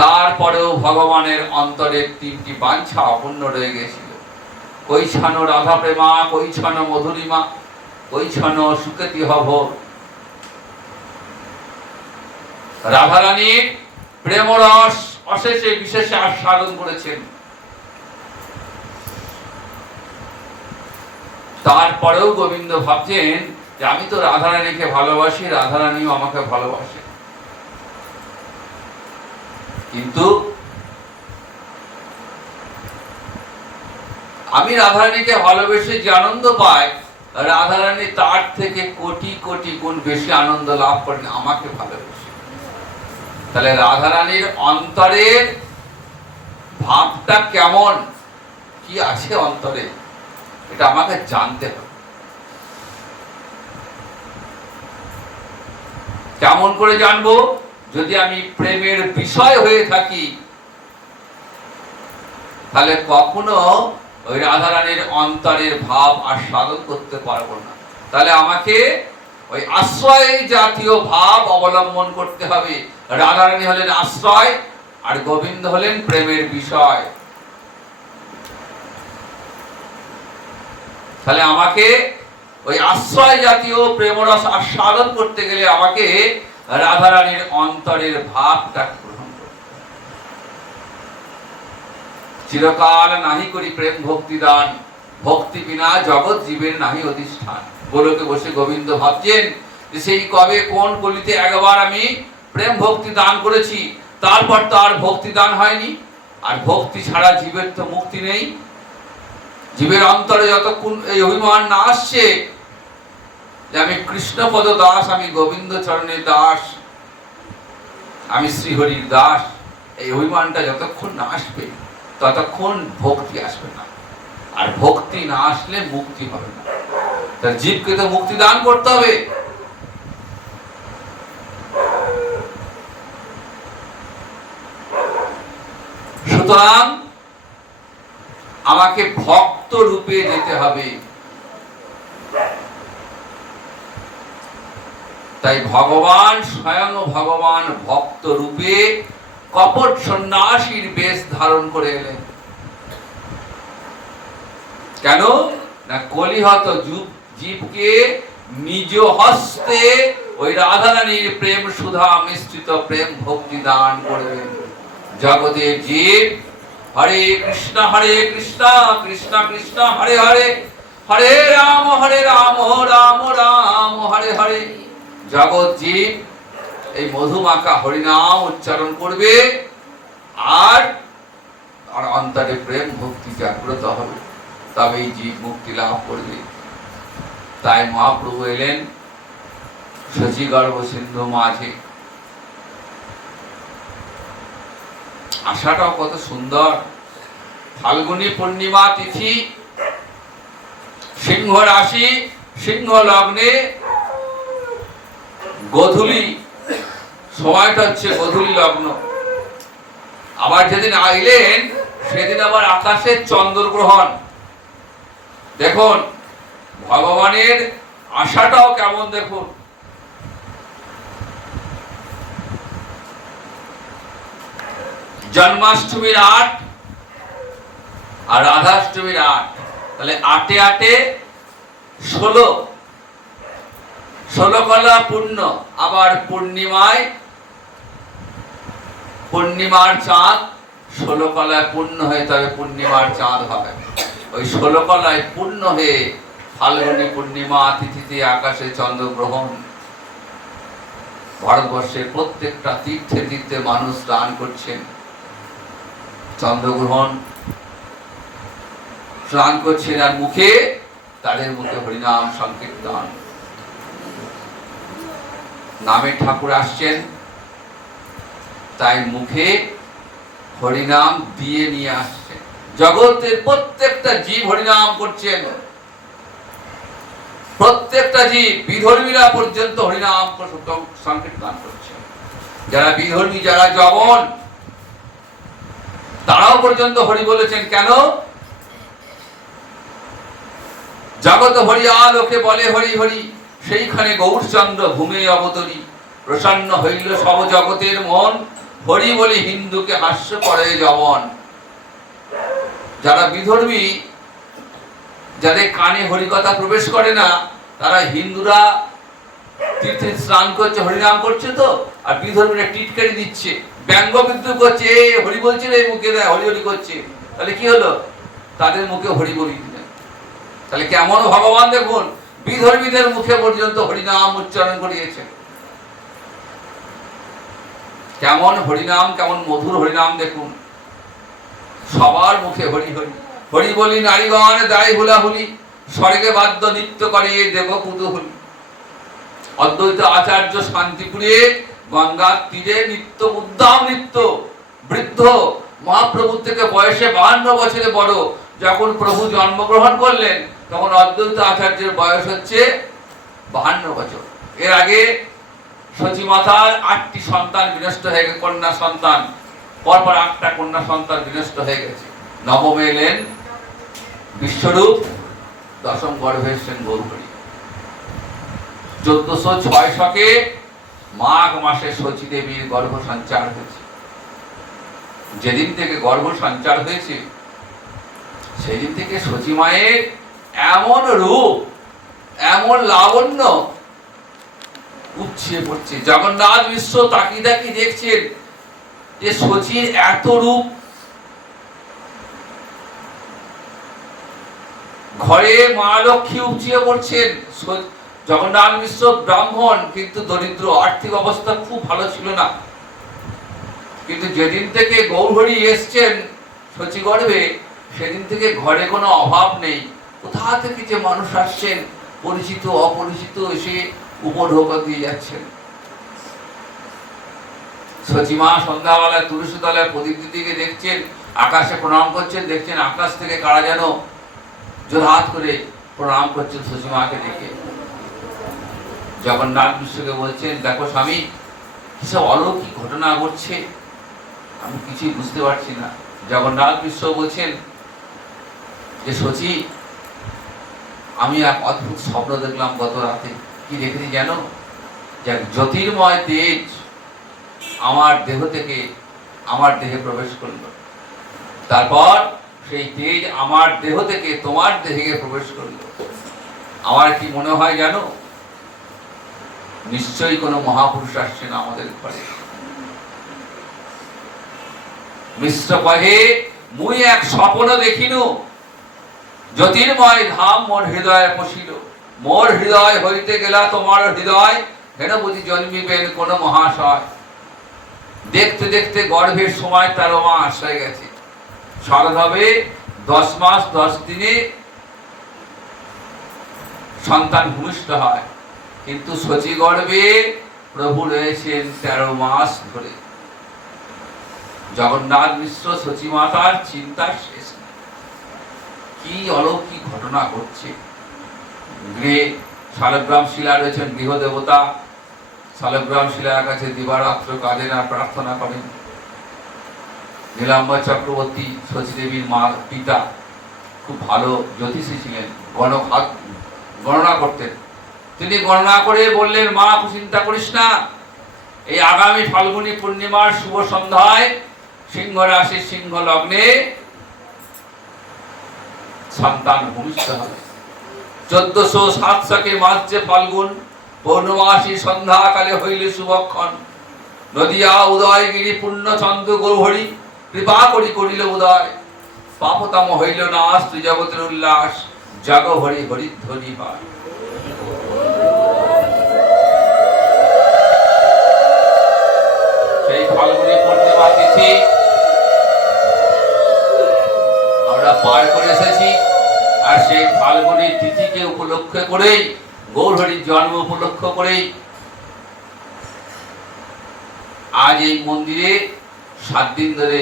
তারপরেও ভগবানের অন্তরে 3টি বাঞ্ছা অপূর্ণ রয়ে গেছিল। কৈছান রাধা প্রেমা, কৈছান মধুরিমা, কৈছান সুকেতি হব। রাধারানীর প্রেমরস অশেষে বিশেষে আস্বাদন করেছেন। তারপরেও গোবিন্দ ভাবছেন যে আমি তো রাধারানীকে ভালোবাসি, রাধারানীও আমাকে ভালোবাসে, কিন্তু আমি রাধারানীকে ভালোবেসে যে আনন্দ পাই, রাধারানী তার থেকে কোটি কোটি গুণ বেশি আনন্দ লাভ করেন আমাকে ভালোবেসে। তাহলে রাধারানীর অন্তরের ভাবটা কেমন, কি আছে অন্তরে, এটা আমাকে জানতে হবে। কেমন করে জানবো? যদি আমি প্রেমের বিষয় হয়ে থাকি, তাহলে কখনো ওই রাধারানীর অন্তরের ভাব আস্বাদন করতে পারবো না। তাহলে আমাকে ওই আশ্রয় জাতীয় ভাব অবলম্বন করতে হবে। রাধারানী হলেন আশ্রয়, আর গোবিন্দ হলেন প্রেমের বিষয়। তাহলে আমাকে ওই আশ্রয় জাতীয় প্রেমরস আস্বাদন করতে গেলে আমাকে রাধারানীর অন্তরের ভাবটা গ্রহণ করতে হবে। চিরকাল নাহি করি প্রেম ভক্তি দান, ভক্তি বিনা জগৎ জীবের নাহি অধিষ্ঠান। গোলকে বসে গোবিন্দ ভাবছেন যে সেই কবে কোন কলিতে একবার আমি প্রেম ভক্তি দান করেছি, তারপর তো আর ভক্তি দান হয়নি। আর ভক্তি ছাড়া জীবের তো মুক্তি নেই। জীবের অন্তরে যতক্ষণ এই অভিমান না আসছে যে আমি কৃষ্ণপদ দাস, আমি গোবিন্দ চরণের দাস, আমি শ্রীহরির দাস, এই অভিমানটা যতক্ষণ না আসবে ততক্ষণ ভক্তি আসবে না। আর ভক্তি না আসলে মুক্তি হবে না। তার জীবকে তো মুক্তি দান করতে হবে। সুতরাং আমাকে ভক্ত রূপে যেতে হবে। তাই ভগবান স্বয়ং ভগবান ভক্ত রূপে কপট সন্ন্যাসীর বেশ ধারণ করে এলেন। কেন না কলিহত জীবকে নিজ হস্তে ওই রাধারানীর প্রেম সুধা মিশ্রিত প্রেম ভক্তি দান করবেন। জগতের জীব হরে কৃষ্ণ কৃষ্ণ কৃষ্ণ হরে হরে, হরে রাম রাম রাম হরে হরে। জগৎ জীব এই মধুমাখা হরিনাম উচ্চারণ করবে, আর তার অন্তরে প্রেম ভক্তি জাগ্রত হবে, তবেই জীব মুক্তি লাভ করবে। তাই মহাপ্রভু এলেন শচীগর্ভ সিন্ধু মাঝে। আশাটাও কত সুন্দর। ফাল্গুনী পূর্ণিমা তিথি, সিংহ রাশি, সিংহ লগ্নে, গোধূলি, সময়টা হচ্ছে গোধূলি লগ্ন। আবার যেদিন আইলেন সেদিন আবার আকাশে চন্দ্রগ্রহণ। দেখুন ভগবানের আশাটাও কেমন। দেখুন জন্মাষ্টমীর ৮ আর রাধাষ্টমীর ৮, তাহলে ৮ ৮ 16, 16 কলা পূর্ণ। আবার পূর্ণিমায়, পূর্ণিমার চাঁদ 16 কলায় পূর্ণ হয়ে তবে পূর্ণিমার চাঁদ হবে। ওই 16 কলায় পূর্ণ হয়ে ফাল্গুনী পূর্ণিমা তিথিতে আকাশে চন্দ্রগ্রহণ। ভারতবর্ষের প্রত্যেকটা তীর্থে তীর্থে মানুষ স্নান করছেন, চন্দ্রগ্রহণ স্নান করছেন, আর মুখে তাদের মুখে হরিনাম সংকীর্তন, নামে ঠাকুর আসছেন, তাই মুখে হরিনাম দিয়ে নিয়ে আসছেন। জগতের প্রত্যেকটা জীব হরিনাম করছেন, প্রত্যেকটা জীব, বিধর্মীরা পর্যন্ত হরিনাম সংকীর্তন করছেন। যারা বিধর্মী, যারা জবন, তারাও পর্যন্ত হরি বলেছেন। কেন? জগত হরিয়া লোকে বলে হরি হরি, সেইখানে গৌরচন্দ্র ভূমে অবতরী। প্রসন্ন হইল সব জগতের মন, হরি বলে হিন্দুকে হাস্য করে যবন। যারা বিধর্মী, যাদের কানে হরিকথা প্রবেশ করে না, তারা হিন্দুরা তীর্থে স্নান করছে, হরিনাম করছে তো, আর বিধর্মীরা টিটকারি দিচ্ছে, ব্যঙ্গ বিদ্রুপ করছে, হরি বলছে রে মুখে, হরি হরি করছে। তাহলে কি হলো? তাদের মুখে হরি বলি দিলেন। তাহলে কেমন ভগবান দেখুন, বিধর্মীদের মুখে পর্যন্ত হরিনাম উচ্চারণ করিয়েছে। কেমন হরিনাম, কেমন মধুর হরিনাম দেখুন। সবার মুখে হরি হরি, হরি বলি নারীগণ দায় হুলাহুলি, স্বর্গে বাদ্য নৃত্য করে দেব কুতূহলী। অদ্বৈত আচার্য শান্তিপুরে গঙ্গার তীরে নিত্য উদ্দাম নৃত্য। বৃদ্ধ মহাপ্রভুর থেকে বয়সে 52 বছরে বড়, যখন প্রভু জন্মগ্রহণ করলেন তখন অদ্বৈত আচার্যের বয়স হচ্ছে 52 বছর। এর আগে সতীমাতার 8টি সন্তান বিনষ্ট হয়ে গেছে, কন্যা সন্তান, পরপর 8টা কন্যা সন্তান বিনষ্ট হয়ে গেছে। নবমে এলেন বিশ্বরূপ, দশম গর্ভে এসেছেন গৌরহরি। 1406 শকে মাঘ মাসে শচী দেবীর গর্ভ সঞ্চার হয়েছে। যেদিন থেকে গর্ভ সঞ্চার হয়েছে সেদিন থেকে শচী মায়ের এমন রূপ, এমন লাবণ্য উপছিয়ে পড়ছে। জগন্নাথ মিশ্র তাকিয়ে তাকিয়ে দেখছেন যে শচীর এত রূপ। ঘরে মা লক্ষ্মী উপচিয়ে পড়ছেন। জগন্নাথ মিশ্র ব্রাহ্মণ, কিন্তু দরিদ্র, আর্থিক অবস্থা খুব ভালো ছিল না। কিন্তু যেদিন থেকে গৌরহরি এসছেন শচী গর্ভে, সেদিন থেকে ঘরে কোনো অভাব নেই। কোথা থেকে যে মানুষ আসছেন, পরিচিত অপরিচিত, এসে উপঢৌক দিয়ে যাচ্ছেন। শচী মা সন্ধ্যাবেলায় তুলসী তলায় প্রদীপ দিদিকে দেখছেন, আকাশে প্রণাম করছেন, দেখছেন আকাশ থেকে কারা যেন জোরহাত করে প্রণাম করছেন শচী মাকে দেখে। জগন্নাথ মিশ্রকে বলছেন, দেখো স্বামী, কিসব অলৌকিক ঘটনা ঘটছে, আমি কিছুই বুঝতে পারছি না। জগন্নাথ মিশ্র বলছেন যে শচী, আমি এক অদ্ভুত স্বপ্ন দেখলাম গত রাতে। কি দেখেছি জানো? যে জ্যোতির্ময় তেজ আমার দেহ থেকে আমার দেহে প্রবেশ করল। তারপর সেই তেজ আমার দেহ থেকে তোমার দেহে প্রবেশ করল। আমার কি মনে হয় জানো? নিশ্চয়ই কোনো মহাপুরুষ আসছেন আমাদের ঘরে। মিশ্র কহে, মুই এক স্বপ্ন দেখিনু, জ্যোতির্ময় ধাম মোর হৃদয়ে পশিল। মোর হৃদয় হইতে গেলা তোমার হৃদয়, হেন বুঝি জন্মিবেন কোন মহাশয়। দেখতে দেখতে গর্ভের সময় 13 মাস হয়ে গেছে। শারদভাবে 10 মাস 10 দিনে সন্তান ভূমিষ্ঠ হয়, কিন্তু শচী গর্ভে প্রভু রয়েছেন 13 মাস ধরে। জগন্নাথ মিশ্র শচী মাতার চিন্তার শেষ নেই। কি অলৌকিক ঘটনা ঘটছে। গৃহে শালগ্রাম শিলা রয়েছেন গৃহদেবতা। শালগ্রাম শিলার কাছে দিবারাত্র কাঁদেন আর প্রার্থনা করেন। নীলাম্বর চক্রবর্তী শচী দেবীর মা পিতা খুব ভালো জ্যোতিষী ছিলেন, গণনা করতেন। তিনি গণনা করে বললেন, মা চিন্তা করিস না, এই আগামী ফাল্গুনী পূর্ণিমার শুভ সন্ধ্যায় সিংহ রাশি সিংহ লগ্নে সন্তান ভূমিষ্ঠ হবে। 1407 শকে মার্চে ফাল্গুন পৌর্ণমাসী সন্ধ্যাকালে হইলে শুভক্ষণ। নদিয়া উদয়গিরি পূর্ণচন্দ্র গৌরহরি কৃপা করি করিল উদয়। পাপতম হইল নাশ, ত্রিজগতের উল্লাস, জগ হরি হরিধ্বনি হয়। সেই ফাল্গুনী পূর্ণিমা তিথি আমরা পার করে এসেছি। আর সেই ফাল্গুনী তিথিকে উপলক্ষ করেই, গৌরহরির জন্ম উপলক্ষ করেই আজ এই মন্দিরে 7 দিন ধরে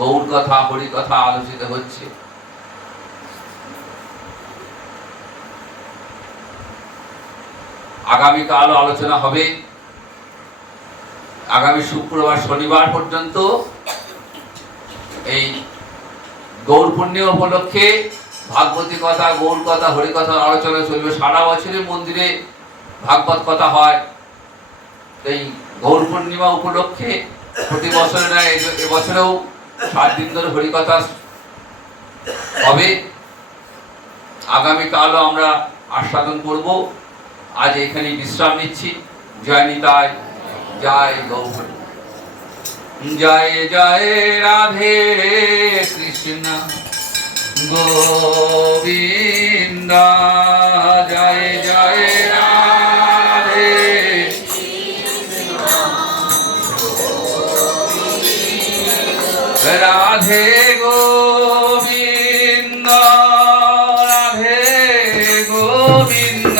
গৌর কথা, হরি কথা আলোচিত হচ্ছে। আগামীকাল আলোচনা হবে। আগামী শুক্রবার শনিবার পর্যন্ত এই গৌর পূর্ণিমা উপলক্ষে ভাগবতী কথা, গৌর কথা, হরি কথা আলোচনা চলবে। সারা বছরে মন্দিরে ভাগবত কথা হয়। এই গৌর পূর্ণিমা উপলক্ষে প্রতি বছরে না, এবছরেও 7 দিন ধরে হরিকথা হবে। আগামীকালও আমরা আস্বাদন করব। আজ এখানে বিশ্রাম নিচ্ছি। জয় নিতাই, জয় গৌর, জয় জয় রাধে কৃষ্ণ গোবিন্দ, জয় জয় রাধে রাধে গোবিন্দ, রাধে গোবিন্দ,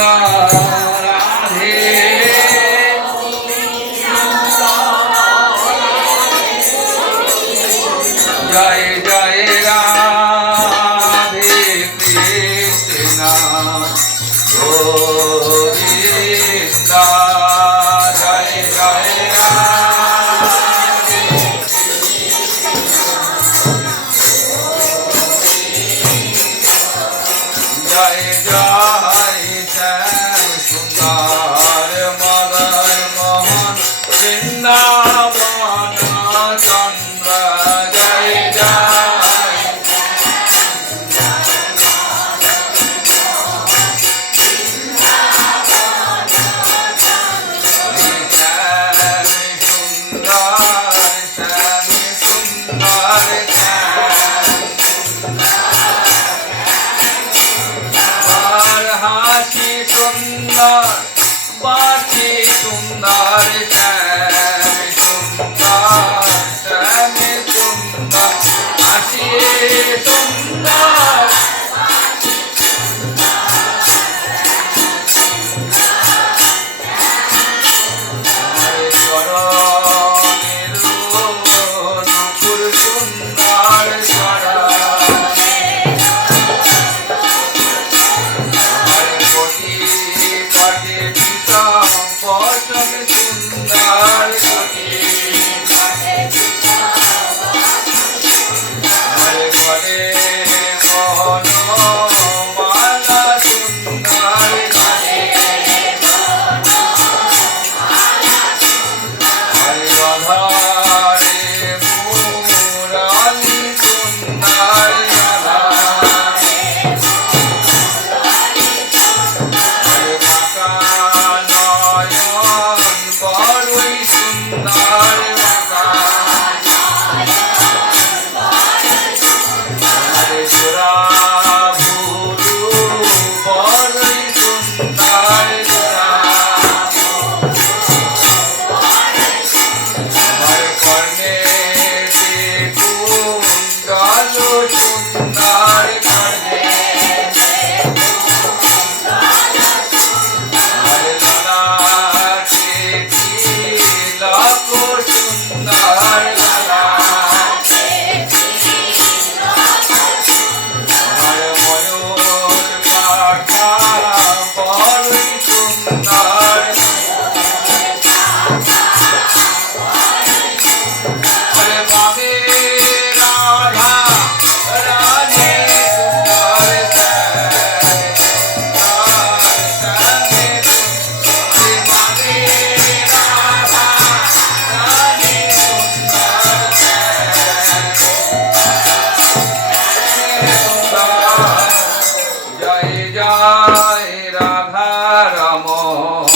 রাধে জয় জয় রাধে কৃষ্ণ গোবিন্দ। জয় জয় শ্যাম সুন্দর মদন মোহন বৃন্দাবন চন্দ্র জয় জয় বাঁচি সুন্দর শ্যাম সুন্দর শ্যাম সুন্দর হাসি সুন্দর নুপুর সুন্দর সরা পশম সুন্দর ঘরে মোহন মালা সুন্দর রাধারে মুরালি সুন্দর বড়ই সুন্দর জোড়া ভুরু বড়ই সুন্দর কর্ণে কুণ্ডল সুন্দর কর্ণে সুন্দর ময়ূর পাখা বড়ই সুন্দর বাবে রাধা রানী জয় জয় রাধা রমণ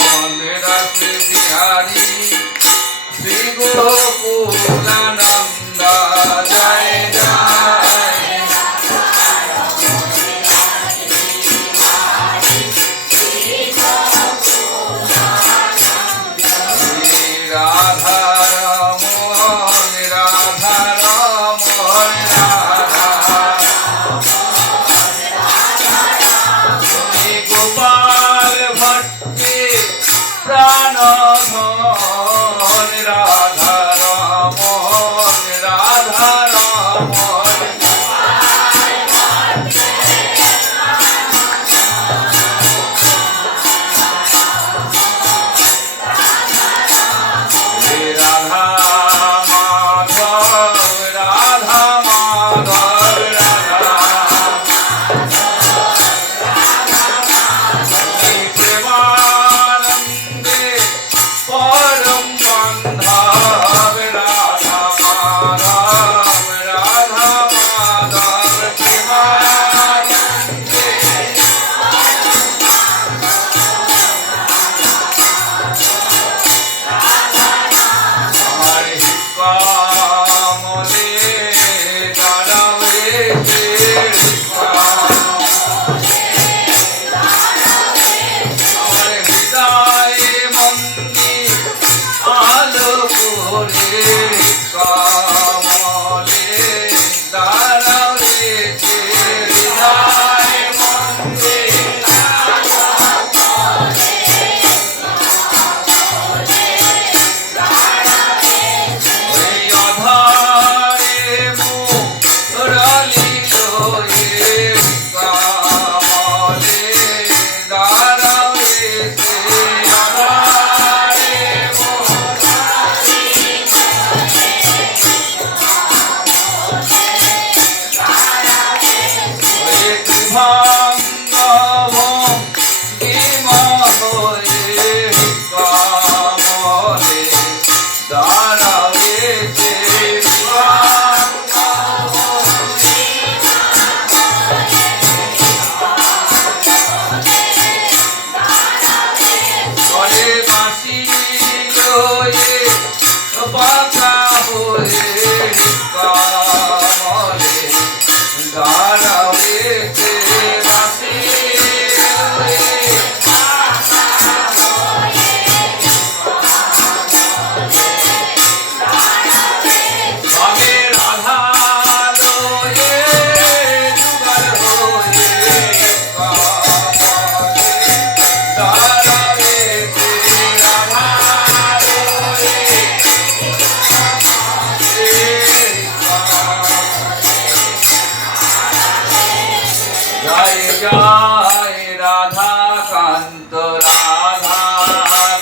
জয় জয় রাধা কান্ত রাধা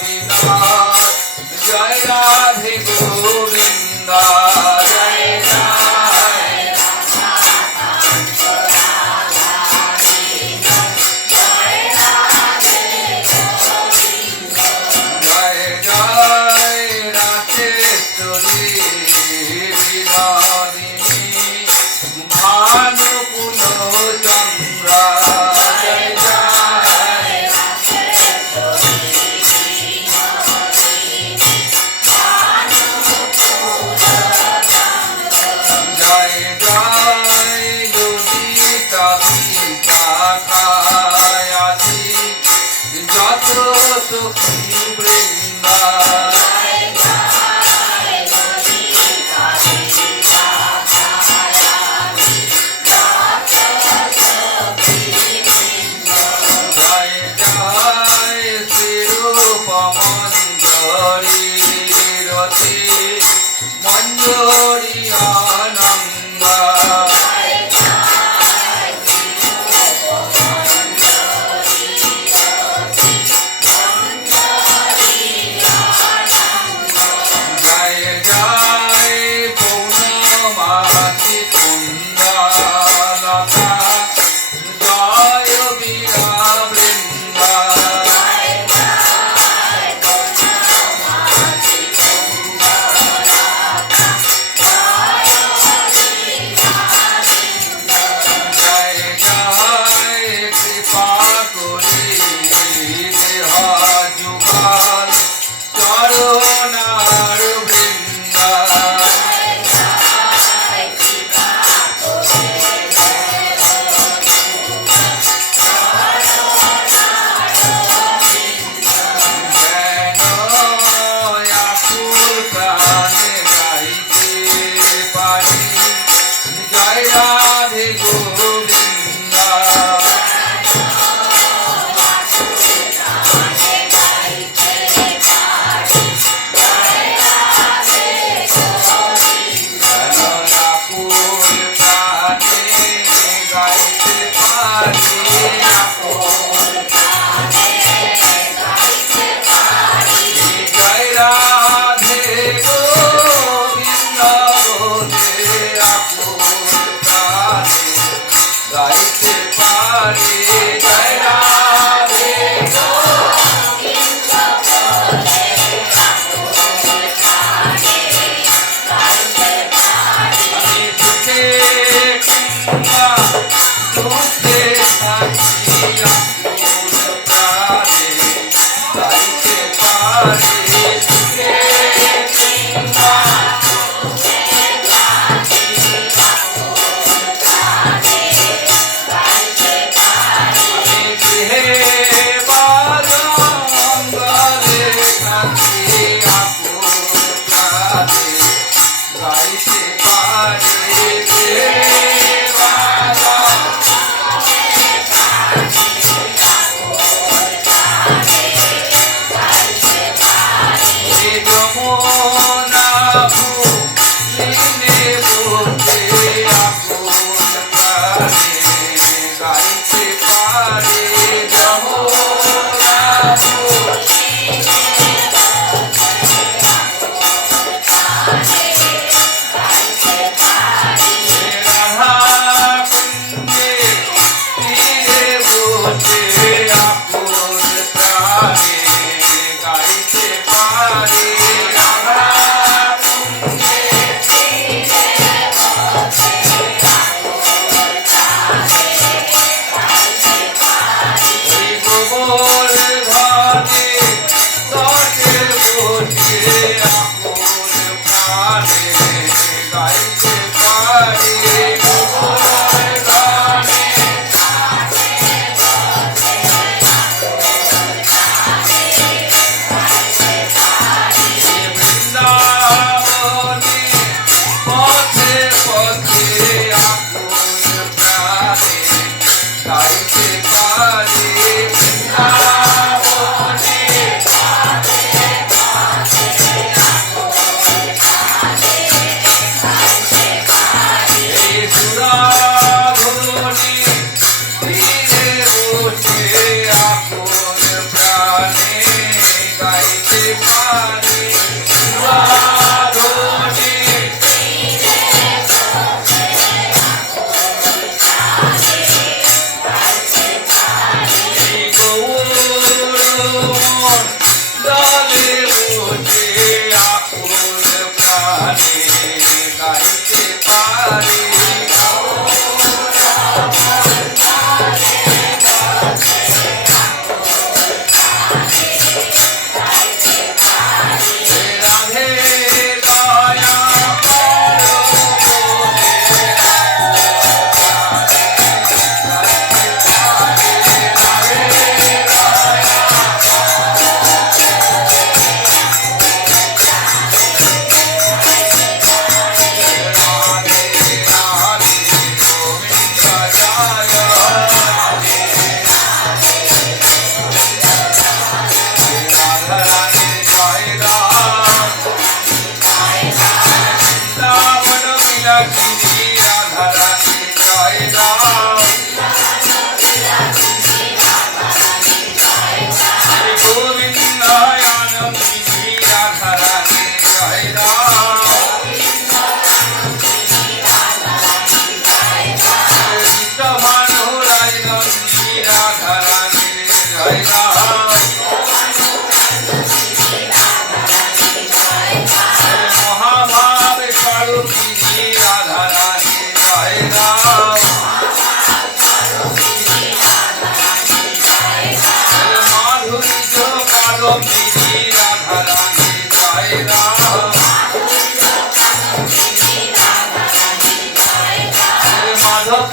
বিনোদ জয় রাধে গোবিন্দ জয় জয় জয় জয় রাধেশ্বরী বিনোদিনী ভানুকুল চন্দ্রা জয় জয় জয় জয় ললিতা খায়াছি যত সখী বৃন্দা জয় জয় শিরূপমঞ্জরি রতি মঞ্জরি আনন্দ জয় জয় পৌর্ণমাসি কুন্দলতা জয় বীরা বৃন্দা জয় জয় কৃপা করি দেহ যুগল চরণার বৃন্দা যেন আকুল প্রাণে গাইতে পারি জয় রাধে গোবিন্দা যেন আকুল প্রাণে গাইতে পারি জয় রাধে গোবিন্দ বলে আকুল প্রাণে গাইতে পারি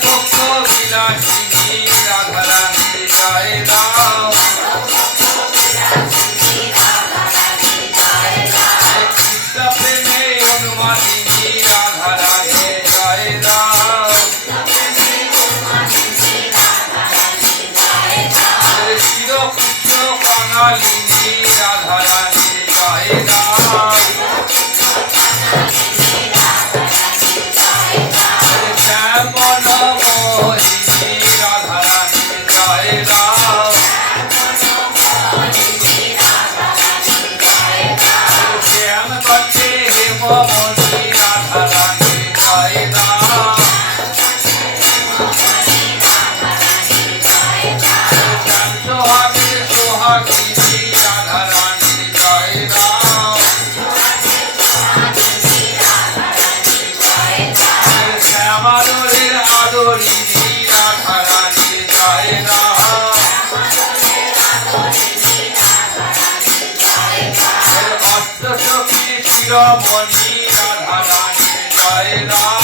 ভক্ত বিলাসিনী রাধারানী জয় রাম। কৃষ্ণ প্রেমে অনুমানিনী রাধারানী জয় রাম। চিরকৃষ্ণ কাঙালিনী রাধারানী জয় রাম। শ্যামন মোহিনী রাধারানী জয় রাম। শ্যাম কণ্ঠে হেমমণি রাধারানী জয় রাম। শ্যাম সোহাগে সোহাগিনী রাধারানী জয় রাম। শ্যামাদরের আদরিনী রাধারানী জয় রাম। অষ্টসখী শিরোমণি রাধারানী জয় রাম।